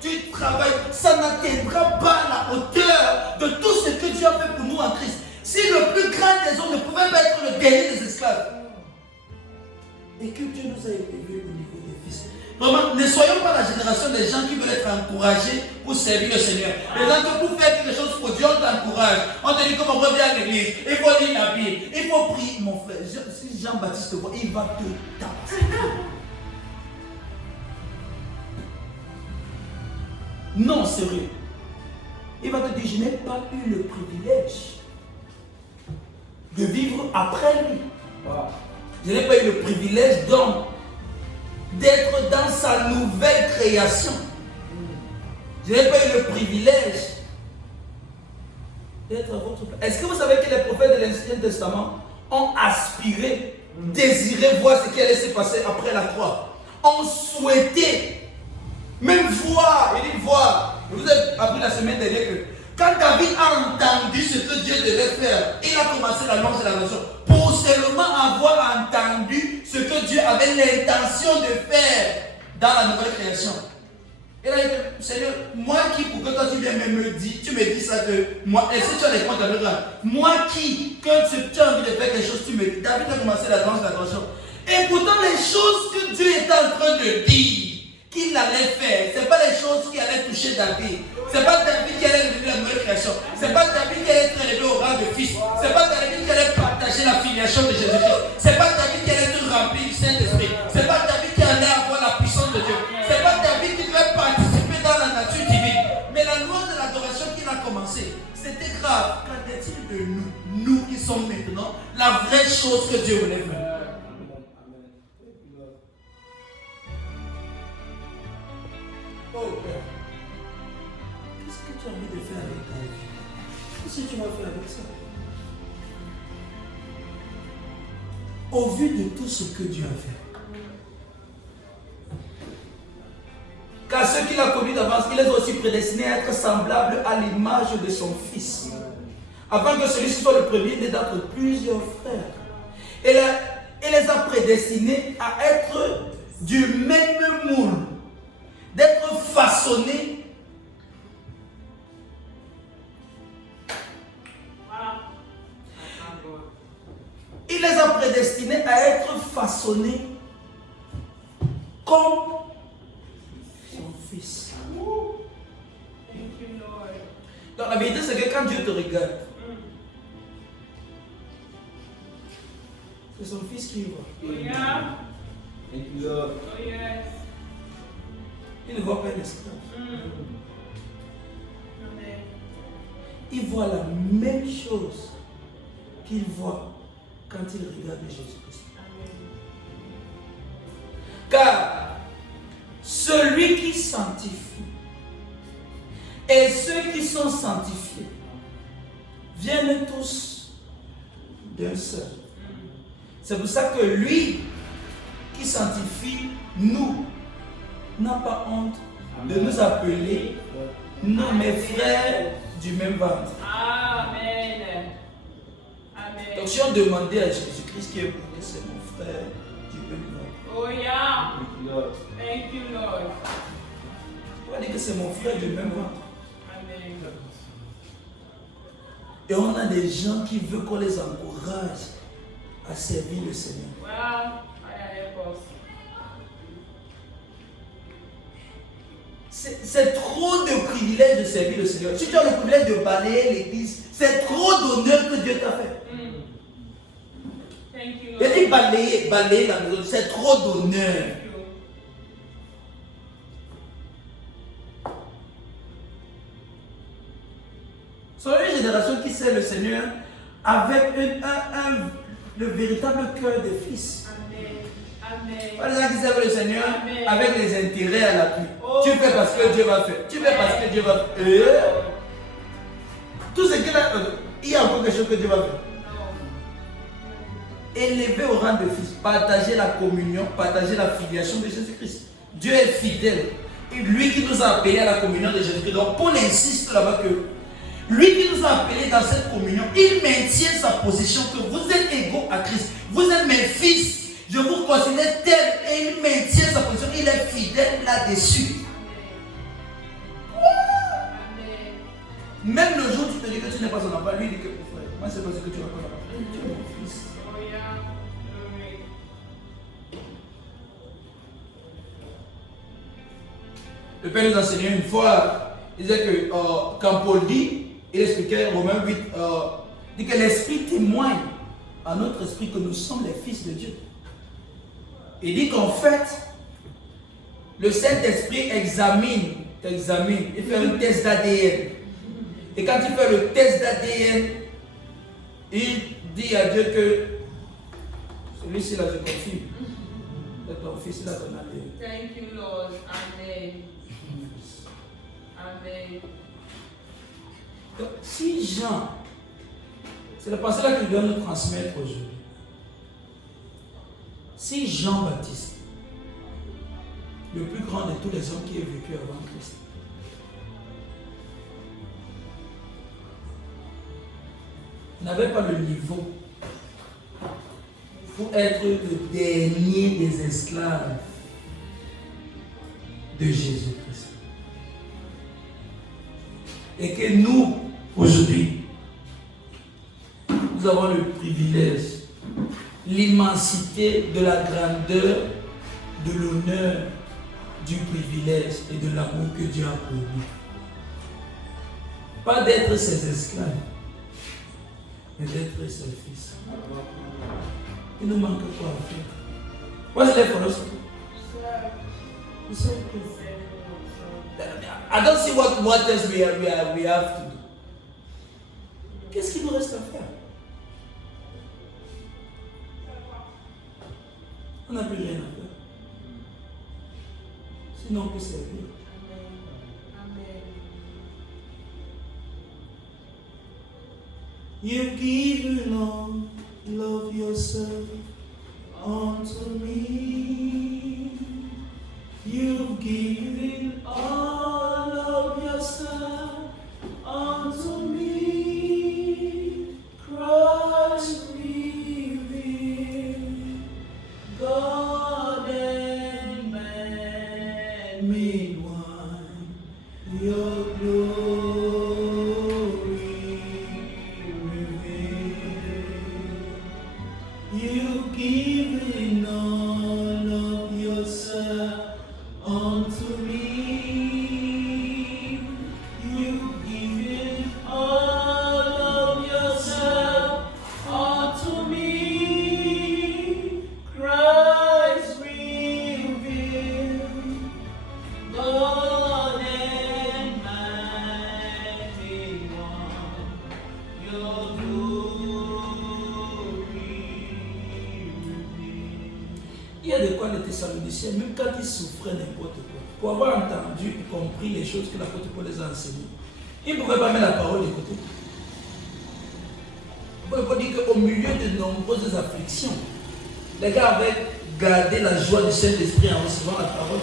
tu travailles, ça n'atteindra pas la hauteur de tout ce que Dieu a fait pour nous en Christ. Si le plus grand des hommes ne pouvait pas être le dernier des esclaves, et que Dieu nous a élevés au niveau des fils. Vraiment, ne soyons pas la génération des gens qui veulent être encouragés pour servir le Seigneur. Les gens que pour faire quelque chose pour Dieu, on t'encourage. On te dit que on revient à l'église, il faut lire la Bible, il faut prier. Mon frère, si Jean-Baptiste te voit, il va te tabasser. Non, sérieux. Il va te dire, je n'ai pas eu le privilège de vivre après lui. Je n'ai pas eu le privilège d'être dans sa nouvelle création. Je n'ai pas eu le privilège d'être à votre place. Est-ce que vous savez que les prophètes de l'Ancien Testament ont aspiré, désiré voir ce qui allait se passer après la croix, ont souhaité même voir, il dit voir. Je vous ai appris la semaine dernière que quand David a entendu ce que Dieu devait faire, il a commencé la louange et la nation pour seulement avoir entendu ce que Dieu avait l'intention de faire dans la nouvelle création. Et là, il dit, Seigneur, moi qui, pour que toi tu viennes me dire, tu me dis ça que moi, est-ce que tu as les comptes avec moi? Moi qui, quand tu as envie de faire quelque chose, tu me dis. David a commencé la louange et la nation. Et pourtant, les choses que Dieu était en train de dire, qu'il allait faire, ce n'est pas les choses qui allaient toucher David. Ce n'est pas David qui allait devenir la nouvelle création. Ce n'est pas David qui allait être élevé au rang de fils. Ce n'est pas David qui allait partager la filiation de Jésus-Christ. Ce n'est pas David qui allait être rempli du Saint-Esprit. Ce n'est pas David qui allait avoir la puissance de Dieu. Ce n'est pas David qui devait participer dans la nature divine. Mais la loi de l'adoration qu'il a commencé, c'était grave. Qu'en est-il de nous, nous qui sommes maintenant la vraie chose que Dieu voulait faire? Oh Père, qu'est-ce que tu as envie de faire avec ta vie? Qu'est-ce que tu vas faire avec ça? Au vu de tout ce que Dieu a fait. Car ceux qu'il a connus d'avance, il les a aussi prédestinés à être semblables à l'image de son Fils. Afin que celui-ci soit le premier d'entre plusieurs frères. Et les a prédestinés à être du même moule. D'être façonnés. Il les a prédestinés à être façonnés comme son Fils. Donc la vérité c'est que quand Dieu te regarde, c'est son Fils qui voit. Il ne voit pas un esclave. Il voit la même chose qu'il voit quand il regarde Jésus-Christ. Car celui qui sanctifie et ceux qui sont sanctifiés viennent tous d'un seul. C'est pour ça que lui qui sanctifie nous n'a pas honte de nous appeler, nous, mes frères du même ventre. Amen. Amen. Donc si on demandait à Jésus-Christ qui est pour nous, c'est mon frère du même ventre. Oh yeah. Thank you, Lord. On va dire que c'est mon frère du même ventre. Amen. Et on a des gens qui veulent qu'on les encourage à servir le Seigneur. Well, I help us. C'est trop de privilèges de servir le Seigneur. Si tu as le privilège de balayer l'église, c'est trop d'honneur que Dieu t'a fait. Thank you, Il Lord. dit balayer la maison, c'est trop d'honneur. Thank you. Soyez une génération qui sert le Seigneur avec le véritable cœur des fils. Amen. Pas les gens qui servent le Seigneur Amen. avec les intérêts à l'appui. Oh, Tu fais parce que Dieu va faire. Tu fais parce que Dieu va faire. Tout ce qu'il a, il y a encore quelque chose que Dieu va faire. Élever au rang de fils, partager la communion, partager la filiation de Jésus-Christ. Dieu est fidèle. Et lui qui nous a appelés à la communion de Jésus-Christ. Donc Paul insiste là-bas que lui qui nous a appelés dans cette communion, il maintient sa position que vous êtes égaux à Christ. Vous êtes mes fils. Je vous considère tel. Et il maintient sa position. Il est fidèle là-dessus. Même le jour où tu te dis que tu n'es pas son enfant, lui il dit que frère, moi c'est pas ce que tu racontes. Tu es mon fils. Oh yeah. Glory. Le Père nous enseignait une fois, il disait que quand Paul dit, il expliquait Romains 8, dit que l'Esprit témoigne à notre esprit que nous sommes les fils de Dieu. Il dit qu'en fait, le Saint-Esprit examine, il fait un test d'ADN. Et quand il fait le test d'ADN, il dit à Dieu que celui-ci là, je confirme. C'est ton fils là, ton ADN. Thank you, Lord. Amen. Amen. Donc, si Jean, c'est la pensée là qu'il doit nous transmettre aujourd'hui. Si Jean-Baptiste, le plus grand de tous les hommes qui aient vécu avant Christ, n'avait pas le niveau pour être le dernier des esclaves de Jésus-Christ. Et que nous, aujourd'hui, nous avons le privilège, l'immensité de la grandeur, de l'honneur, du privilège et de l'amour que Dieu a pour nous. Pas d'être ses esclaves, mais d'être ses fils. Il nous manque quoi à faire? What's left for us? I don't see what else we have to do. Qu'est-ce qu'il nous reste à faire? On n'a plus rien à faire. Sinon on peut servir. You've given all of yourself unto me. You've given all of yourself unto me. Christ revealed, God and man made one. Your glory revealed. You've given all of yourself unto me. You've given all of yourself unto me. Christ revealed, God and man made one. Your glory revealed. Il y a de quoi les Thessaloniciens, même quand ils souffraient n'importe quoi, pour avoir entendu et compris les choses que l'apôtre Paul les a enseignées, ils ne pouvaient pas mettre la parole de côté. Il faut dire qu'au milieu de nombreuses afflictions, les gars avaient gardé la joie du Saint-Esprit en recevant la parole.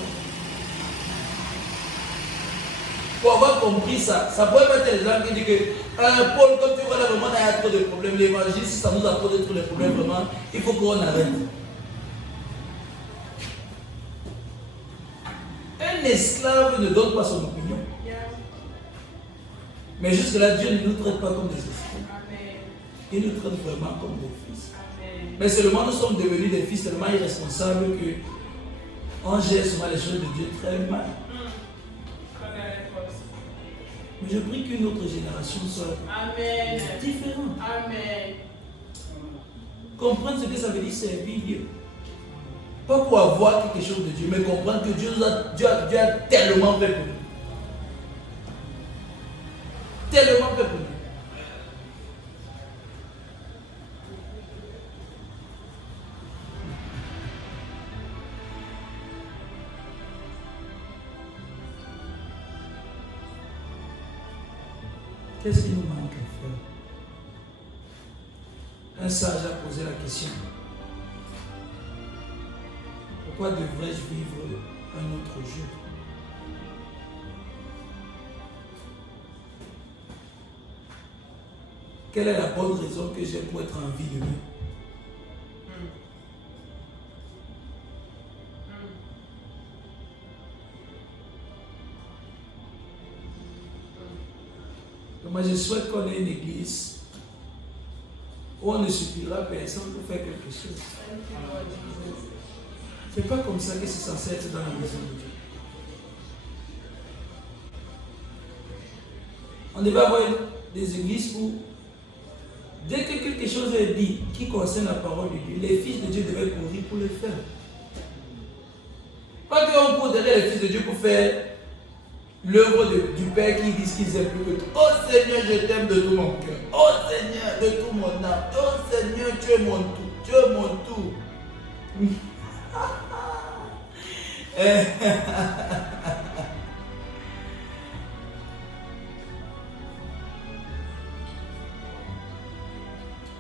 pour avoir compris ça, ça pourrait pas être les gens qui disent que Paul, quand tu vois là vraiment, il y a trop de problèmes. L'évangile, si ça nous apporte trop de problèmes, vraiment, il faut qu'on arrête. Un esclave ne donne pas son opinion. Mais jusque-là, Dieu ne nous traite pas comme des esclaves. Il nous traite vraiment comme des fils. Mais seulement nous sommes devenus des fils tellement irresponsables qu'on gère souvent les choses de Dieu très mal. Mais je prie qu'une autre génération soit différente. Comprendre ce que ça veut dire servir Dieu. Pas pour avoir quelque chose de Dieu, mais comprendre que Dieu a tellement fait pour nous. Tellement fait pour nous. Qu'est-ce qui nous manque, frère? Un sage a posé la question. Pourquoi devrais-je vivre un autre jour? Quelle est la bonne raison que j'ai pour être en vie de Dieu? Moi, je souhaite qu'on ait une église où on ne suppliera personne pour faire quelque chose. C'est pas comme ça que c'est censé être dans la maison de Dieu. On devait avoir des églises où, dès que quelque chose est dit qui concerne la parole de Dieu, les fils de Dieu devaient courir pour le faire. Pas qu'on court derrière les fils de Dieu pour faire l'œuvre du Père qui dit ce qu'ils aiment plus que tout. Oh Seigneur, je t'aime de tout mon cœur. Oh Seigneur, de tout mon âme. Oh Seigneur, tu es mon tout. Tu es mon tout.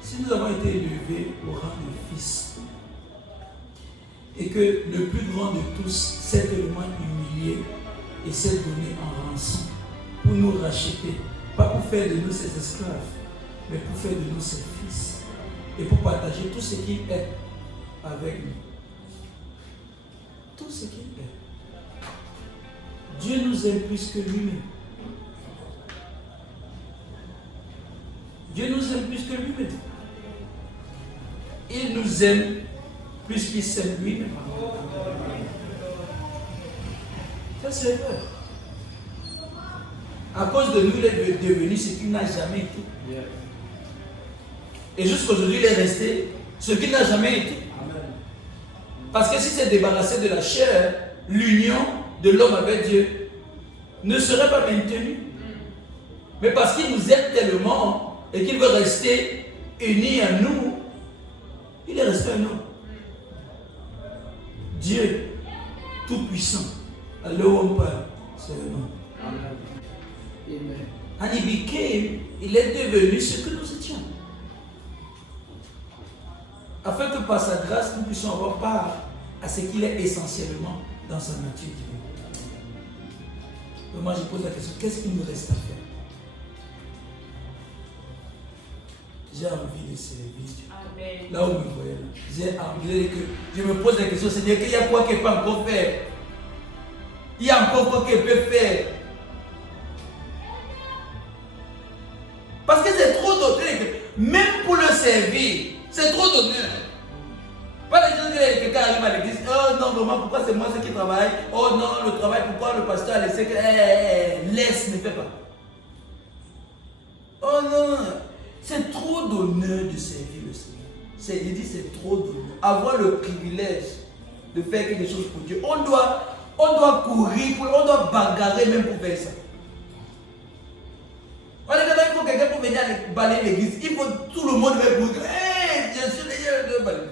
Si nous avons été élevés au rang de fils et que le plus grand de tous s'est tellement humilié et s'est donné en rançon pour nous racheter, pas pour faire de nous ses esclaves, mais pour faire de nous ses fils et pour partager tout ce qu'il est avec nous. Tout ce qu'il est. Dieu nous aime plus que lui-même. Dieu nous aime plus que lui-même. Il nous aime plus qu'il s'aime lui-même. Ça c'est vrai. À cause de nous, il est devenu ce qu'il n'a jamais été. Et jusqu'aujourd'hui, il est resté ce qu'il n'a jamais été. Parce que si c'est débarrassé de la chair, l'union de l'homme avec Dieu ne serait pas maintenue. Mais parce qu'il nous aime tellement et qu'il veut rester uni à nous, il est resté un homme. Dieu tout-puissant. Alors on parle, c'est un homme. Amen. And he became, il est devenu ce que nous étions. Afin que par sa grâce, nous puissions avoir part à ce qu'il est essentiellement dans sa nature divine. Moi, je pose la question, qu'est-ce qu'il nous reste à faire? J'ai envie de servir Dieu. Amen. Là où vous me voyez, j'ai envie que je me pose la question, Seigneur, qu'il y a quoi qu'il peut encore faire? Il y a encore quoi qu'il peut faire? Parce que c'est trop d'honneur, même pour le servir, c'est trop d'honneur. Pas les gens que quelqu'un arrive à l'église, oh non, vraiment, pourquoi c'est moi qui travaille? Oh non, le travail, pourquoi le pasteur a laissé que. Laisse, ne fais pas. Oh non, c'est trop d'honneur de servir le Seigneur. Il dit c'est trop d'honneur. Avoir le privilège de faire quelque chose pour Dieu. On doit courir, on doit bagarrer même pour faire ça. Il faut quelqu'un pour venir balayer l'église. Il faut tout le monde veut courir. Je suis le balayer.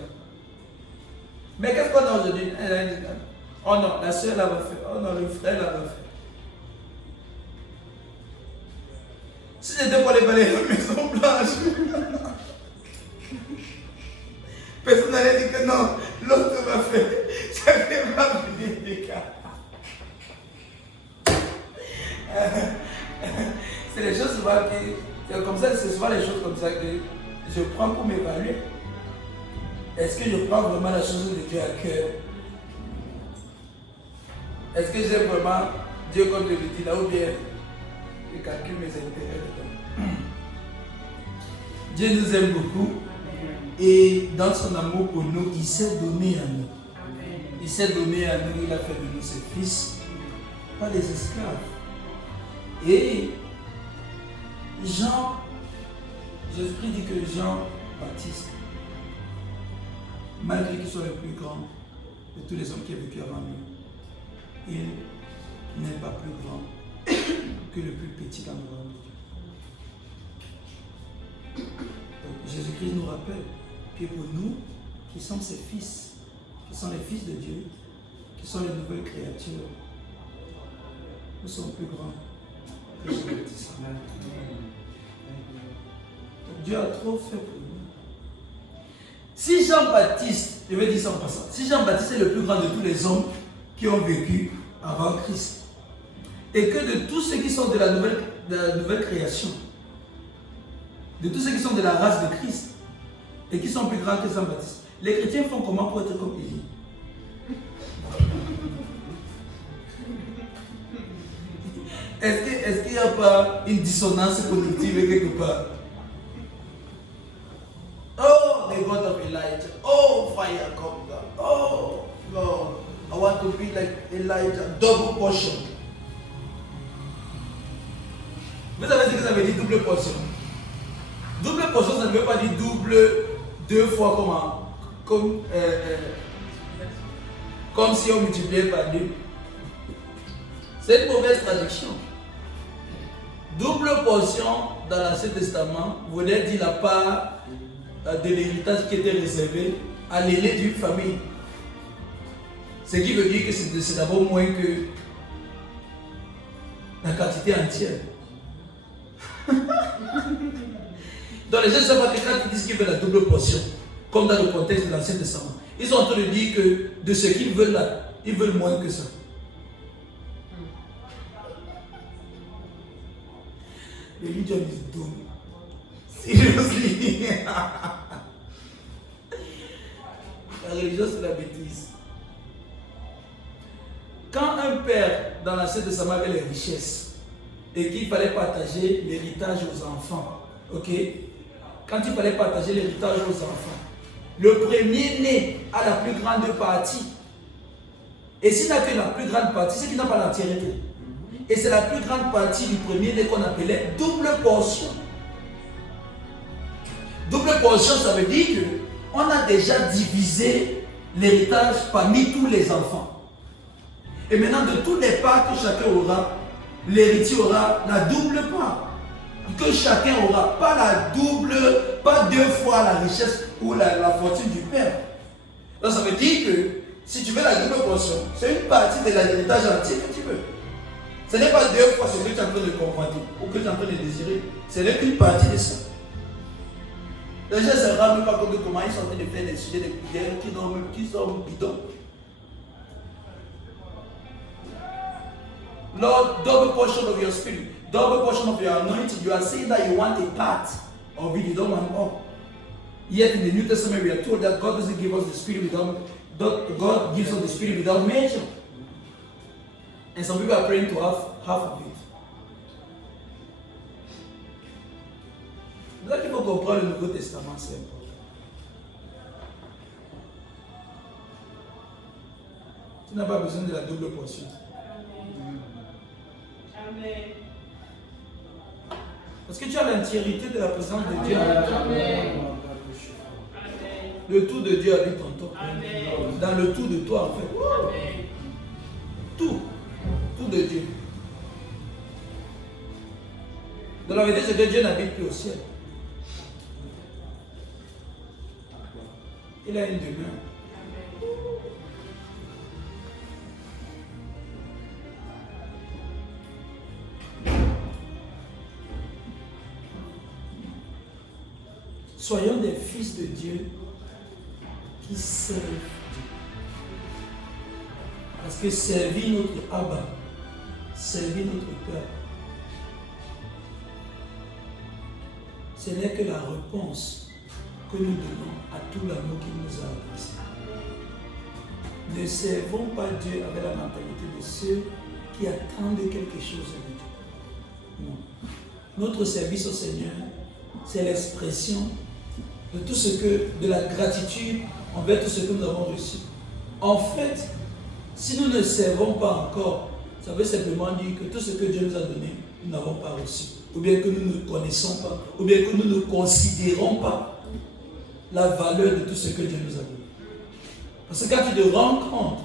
Mais qu'est-ce qu'on a aujourd'hui? Oh non, la soeur l'a fait. Oh non, le frère l'a fait. Si c'était pour les balayer la maison blanche, personne n'allait dire que non, l'autre va faire. Ça fait pas venir des cas. C'est les choses souvent que, comme ça, c'est souvent les choses comme ça que je prends pour m'évaluer. Est-ce que je prends vraiment la chose de Dieu à cœur? Est-ce que j'aime vraiment Dieu comme je le dis là ou bien je calcule mes intérêts dedans? Dieu nous aime beaucoup et dans son amour pour nous, il s'est donné à nous. Il s'est donné à nous, il a fait de nous ses fils, pas des esclaves. Et Jean, Jésus-Christ dit que Jean-Baptiste, malgré qu'il soit le plus grand de tous les hommes qui ont vécu avant lui, il n'est pas plus grand que le plus petit dans le royaume de Dieu. Donc Jésus-Christ nous rappelle que pour nous, qui sommes ses fils, qui sont les fils de Dieu, qui sont les nouvelles créatures, nous sommes plus grands que Jean-Baptiste. Dieu a trop fait pour nous. Si Jean-Baptiste, je vais dire ça en passant, si Jean-Baptiste est le plus grand de tous les hommes qui ont vécu avant Christ, et que de tous ceux qui sont de la nouvelle création, de tous ceux qui sont de la race de Christ, et qui sont plus grands que Jean-Baptiste, les chrétiens font comment pour être comme Élie? Est-ce qu'il n'y a pas une dissonance cognitive quelque part? Oh, the God of Elijah. Oh, fire come down. Oh, Lord, I want to be like Elijah. Double portion. Vous savez ce que ça veut dire double portion? Double portion, ça ne veut pas dire double deux fois comme si on multipliait par deux. C'est une mauvaise traduction. Double portion dans l'Ancien Testament voulait dire la part de l'héritage qui était réservé à l'aîné d'une famille. Ce qui veut dire que c'est d'abord moins que la quantité entière. Donc les gens ne savent pas que quand ils disent qu'ils veulent la double portion, comme dans le contexte de l'Ancien Testament, ils sont en train de dire que de ce qu'ils veulent là, ils veulent moins que ça. Religion is dumb. Seriously. La religion, c'est la bêtise. Quand un père dans l'Ancien Testament avait les richesses et qu'il fallait partager l'héritage aux enfants, ok? Quand il fallait partager l'héritage aux enfants, le premier-né a la plus grande partie. Et s'il n'a que la plus grande partie, c'est qu'il n'a pas l'entièreté. Et c'est la plus grande partie du premier-né qu'on appelait double portion. Double portion, ça veut dire qu'on a déjà divisé l'héritage parmi tous les enfants. Et maintenant, de tous les parts que chacun aura, l'héritier aura la double part. Que chacun aura, pas la double, pas deux fois la richesse ou la fortune du père. Donc ça veut dire que si tu veux la double portion, c'est une partie de l'héritage entier que tu veux. Ce n'est pas deux fois ce que tu es en train de convoiter ou que tu es en train de désirer. Ce n'est qu'une partie de ça. Les gens ne se rendent pas compte de comment ils sont en train de faire des sujets de prière qui sont bidons. Lord, double portion of your spirit, double portion of your anointing. You are saying that you want a part of it, you don't want all. Yet in the New Testament we are told that God doesn't give us the spirit without, God gives us the spirit without measure. And some people are praying to have half of it. C'est là qu'il faut comprendre le Nouveau Testament, c'est important. Tu n'as pas besoin de la double portion. Amen. Parce que tu as l'entièreté de la présence de Dieu. Amen. Le tout de Dieu habite en toi. Amen. Dans le tout de toi, en fait. Amen. Tout. Tout de Dieu. Donc la vérité, c'est que Dieu n'habite plus au ciel. Il a une demeure. Soyons des fils de Dieu qui servent Dieu. Parce que servir notre Abba, servir notre Père, ce n'est que la réponse que nous donnons à tout l'amour qu'il nous a adressé. Ne servons pas Dieu avec la mentalité de ceux qui attendent quelque chose de Dieu. Non. Notre service au Seigneur, c'est l'expression de tout ce que, de la gratitude envers tout ce que nous avons reçu. En fait, si nous ne servons pas encore, ça veut simplement dire que tout ce que Dieu nous a donné, nous n'avons pas reçu. Ou bien que nous ne connaissons pas, ou bien que nous ne considérons pas la valeur de tout ce que Dieu nous a donné. Parce que quand tu te rends compte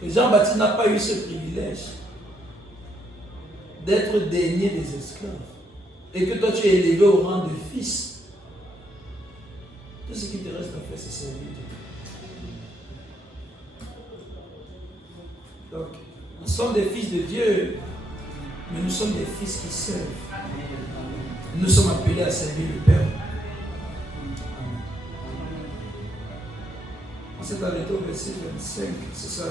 que Jean-Baptiste n'a pas eu ce privilège d'être dernier des esclaves, et que toi tu es élevé au rang de fils, tout ce qui te reste à faire, c'est servir Dieu. Donc, nous sommes des fils de Dieu, mais nous sommes des fils qui servent. Nous sommes appelés à servir le Père. On s'est arrêté au verset 25, c'est ça?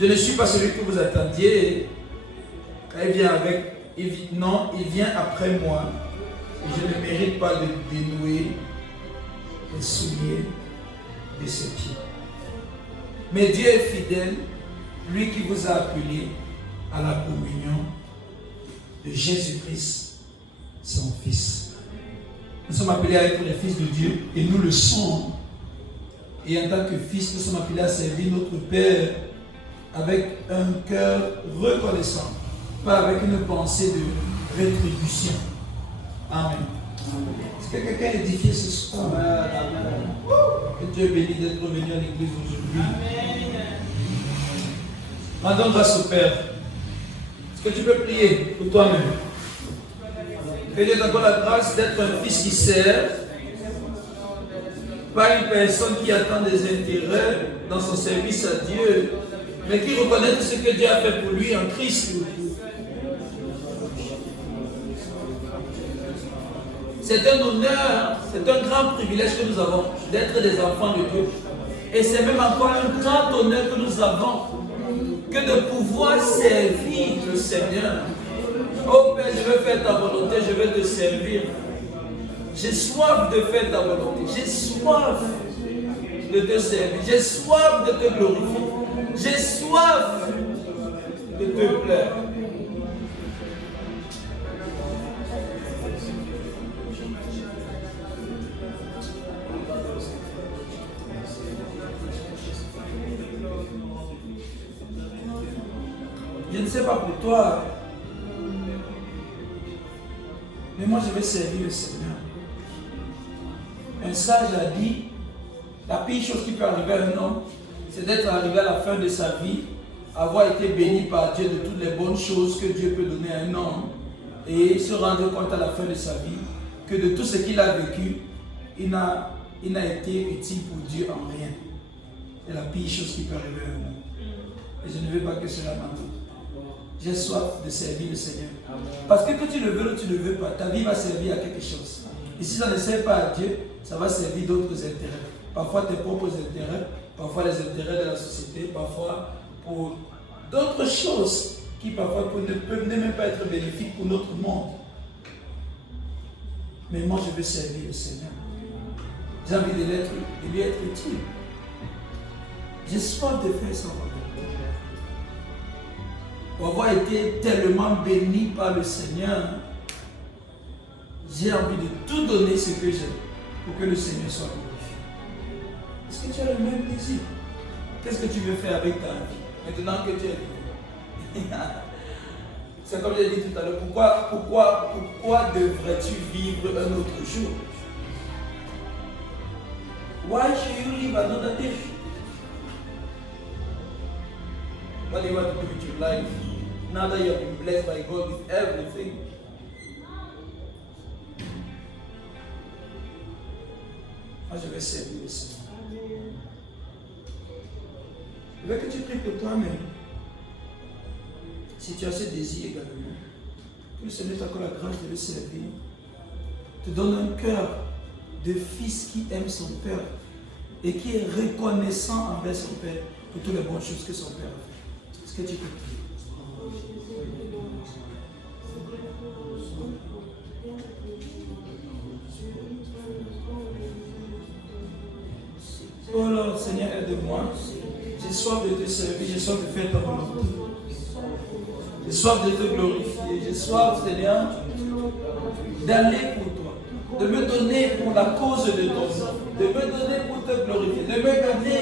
Je ne suis pas celui que vous attendiez. Quand il vient il vient après moi. Et je ne mérite pas de dénouer les souliers de ses pieds. Mais Dieu est fidèle, lui qui vous a appelé à la communion de Jésus-Christ, son Fils. Nous sommes appelés à être les fils de Dieu et nous le sommes. Et en tant que fils, nous sommes appelés à servir notre Père avec un cœur reconnaissant, pas avec une pensée de rétribution. Amen. Est-ce que quelqu'un est édifié ce soir? Que Dieu bénisse d'être venu à l'église aujourd'hui. Rendons grâce au Père. Est-ce que tu peux prier pour toi-même? Que Dieu t'accorde la grâce d'être un fils qui sert, pas une personne qui attend des intérêts dans son service à Dieu, mais qui reconnaît tout ce que Dieu a fait pour lui en Christ. C'est un honneur, c'est un grand privilège que nous avons d'être des enfants de Dieu. Et c'est même encore un grand honneur que nous avons que de pouvoir servir le Seigneur. Oh Père, je veux faire ta volonté, je veux te servir. J'ai soif de faire ta volonté, j'ai soif de te servir, j'ai soif de te glorifier, j'ai soif de te plaire. Je ne sais pas pour toi, mais moi je vais servir le Seigneur. Un sage a dit, la pire chose qui peut arriver à un homme, c'est d'être arrivé à la fin de sa vie, avoir été béni par Dieu de toutes les bonnes choses que Dieu peut donner à un homme, et se rendre compte à la fin de sa vie que de tout ce qu'il a vécu, il n'a été utile pour Dieu en rien. C'est la pire chose qui peut arriver à un homme. Et je ne veux pas que cela m'arrive. J'ai soif de servir le Seigneur. Parce que tu le veux ou tu ne le veux pas, ta vie va servir à quelque chose. Et si ça ne sert pas à Dieu, ça va servir d'autres intérêts. Parfois tes propres intérêts, parfois les intérêts de la société, parfois pour d'autres choses qui parfois ne peuvent même pas être bénéfiques pour notre monde. Mais moi je veux servir le Seigneur. J'ai envie de lui être utile. J'ai soif de faire ça. Pour avoir été tellement béni par le Seigneur, j'ai envie de tout donner ce que j'ai pour que le Seigneur soit glorifié. Est-ce que tu as le même désir? Qu'est-ce que tu veux faire avec ta vie maintenant que tu es libre? C'est comme j'ai dit tout à l'heure, pourquoi devrais-tu vivre un autre jour? Why should you live another day? What do you want to do with your life? Now that you have been blessed by God with everything. Moi, je vais servir le Seigneur. Je veux que tu pries pour toi-même. Si tu as ce désir également, que le Seigneur t'accorde la grâce de le servir. Te donne un cœur de fils qui aime son Père et qui est reconnaissant envers son Père. pour toutes les bonnes choses que son Père a fait. Est-ce que tu peux prier? Oh Lord, Seigneur, aide-moi. J'ai soif de te servir, j'ai soif de faire ta volonté. J'ai soif de te glorifier. J'ai soif, Seigneur, d'aller pour toi, de me donner pour la cause de ton nom, de me donner pour te glorifier, de me donner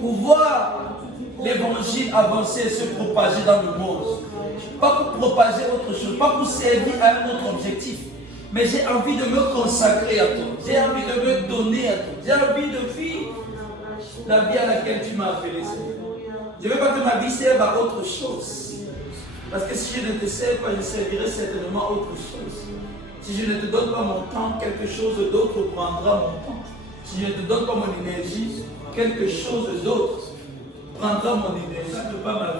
pour voir l'évangile avancer et se propager dans le monde. Pas pour propager autre chose, pas pour servir à un autre objectif, mais j'ai envie de me consacrer à toi, j'ai envie de me donner à toi, j'ai envie de vivre la vie à laquelle tu m'as appelé, Seigneur. Je ne veux pas que ma vie serve à autre chose. Parce que si je ne te sers pas, je servirai certainement à autre chose. Si je ne te donne pas mon temps, quelque chose d'autre prendra mon temps. Si je ne te donne pas mon énergie, quelque chose d'autre prendra mon énergie. Ça ne pas ma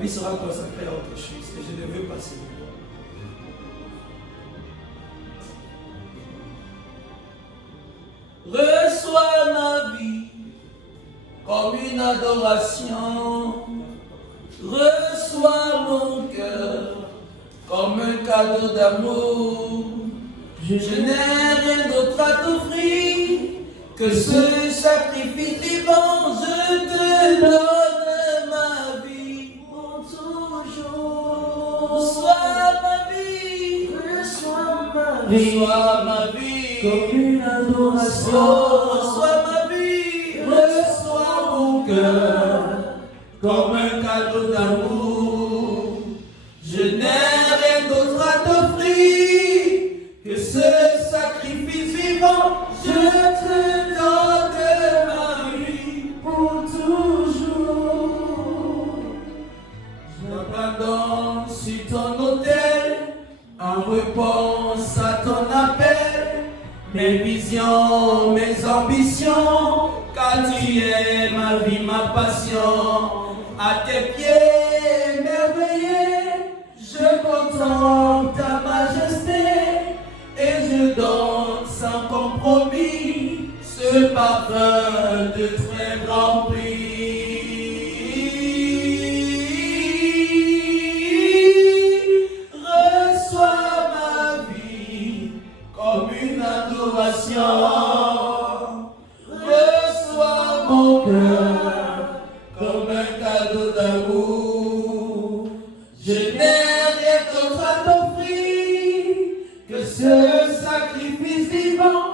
vie sera consacrée à autre chose. Et je ne veux pas ça. Reçois ma vie comme une adoration. Reçois mon cœur comme un cadeau d'amour. Je n'ai rien d'autre à t'offrir que ce sacrifice vivant. Je te donne ma vie pour toujours. Reçois ma vie, reçois ma vie comme une adoration. Reçois ma vie, reçois mon cœur comme un cadeau d'amour. Je n'ai rien d'autre à t'offrir que ce sacrifice vivant. Je te donne ma vie pour toujours. Je m'abandonne sur ton autel en réponse à ton appel. Mes visions, mes ambitions, car tu es ma vie, ma passion. À tes pieds merveilleux, je contemple ta majesté et je donne sans compromis ce parfum de très grand prix. Reçois ma vie comme une adoration. Reçois mon cœur comme un cadeau d'amour. Je n'ai rien d'autre à t'offrir que ce sacrifice vivant.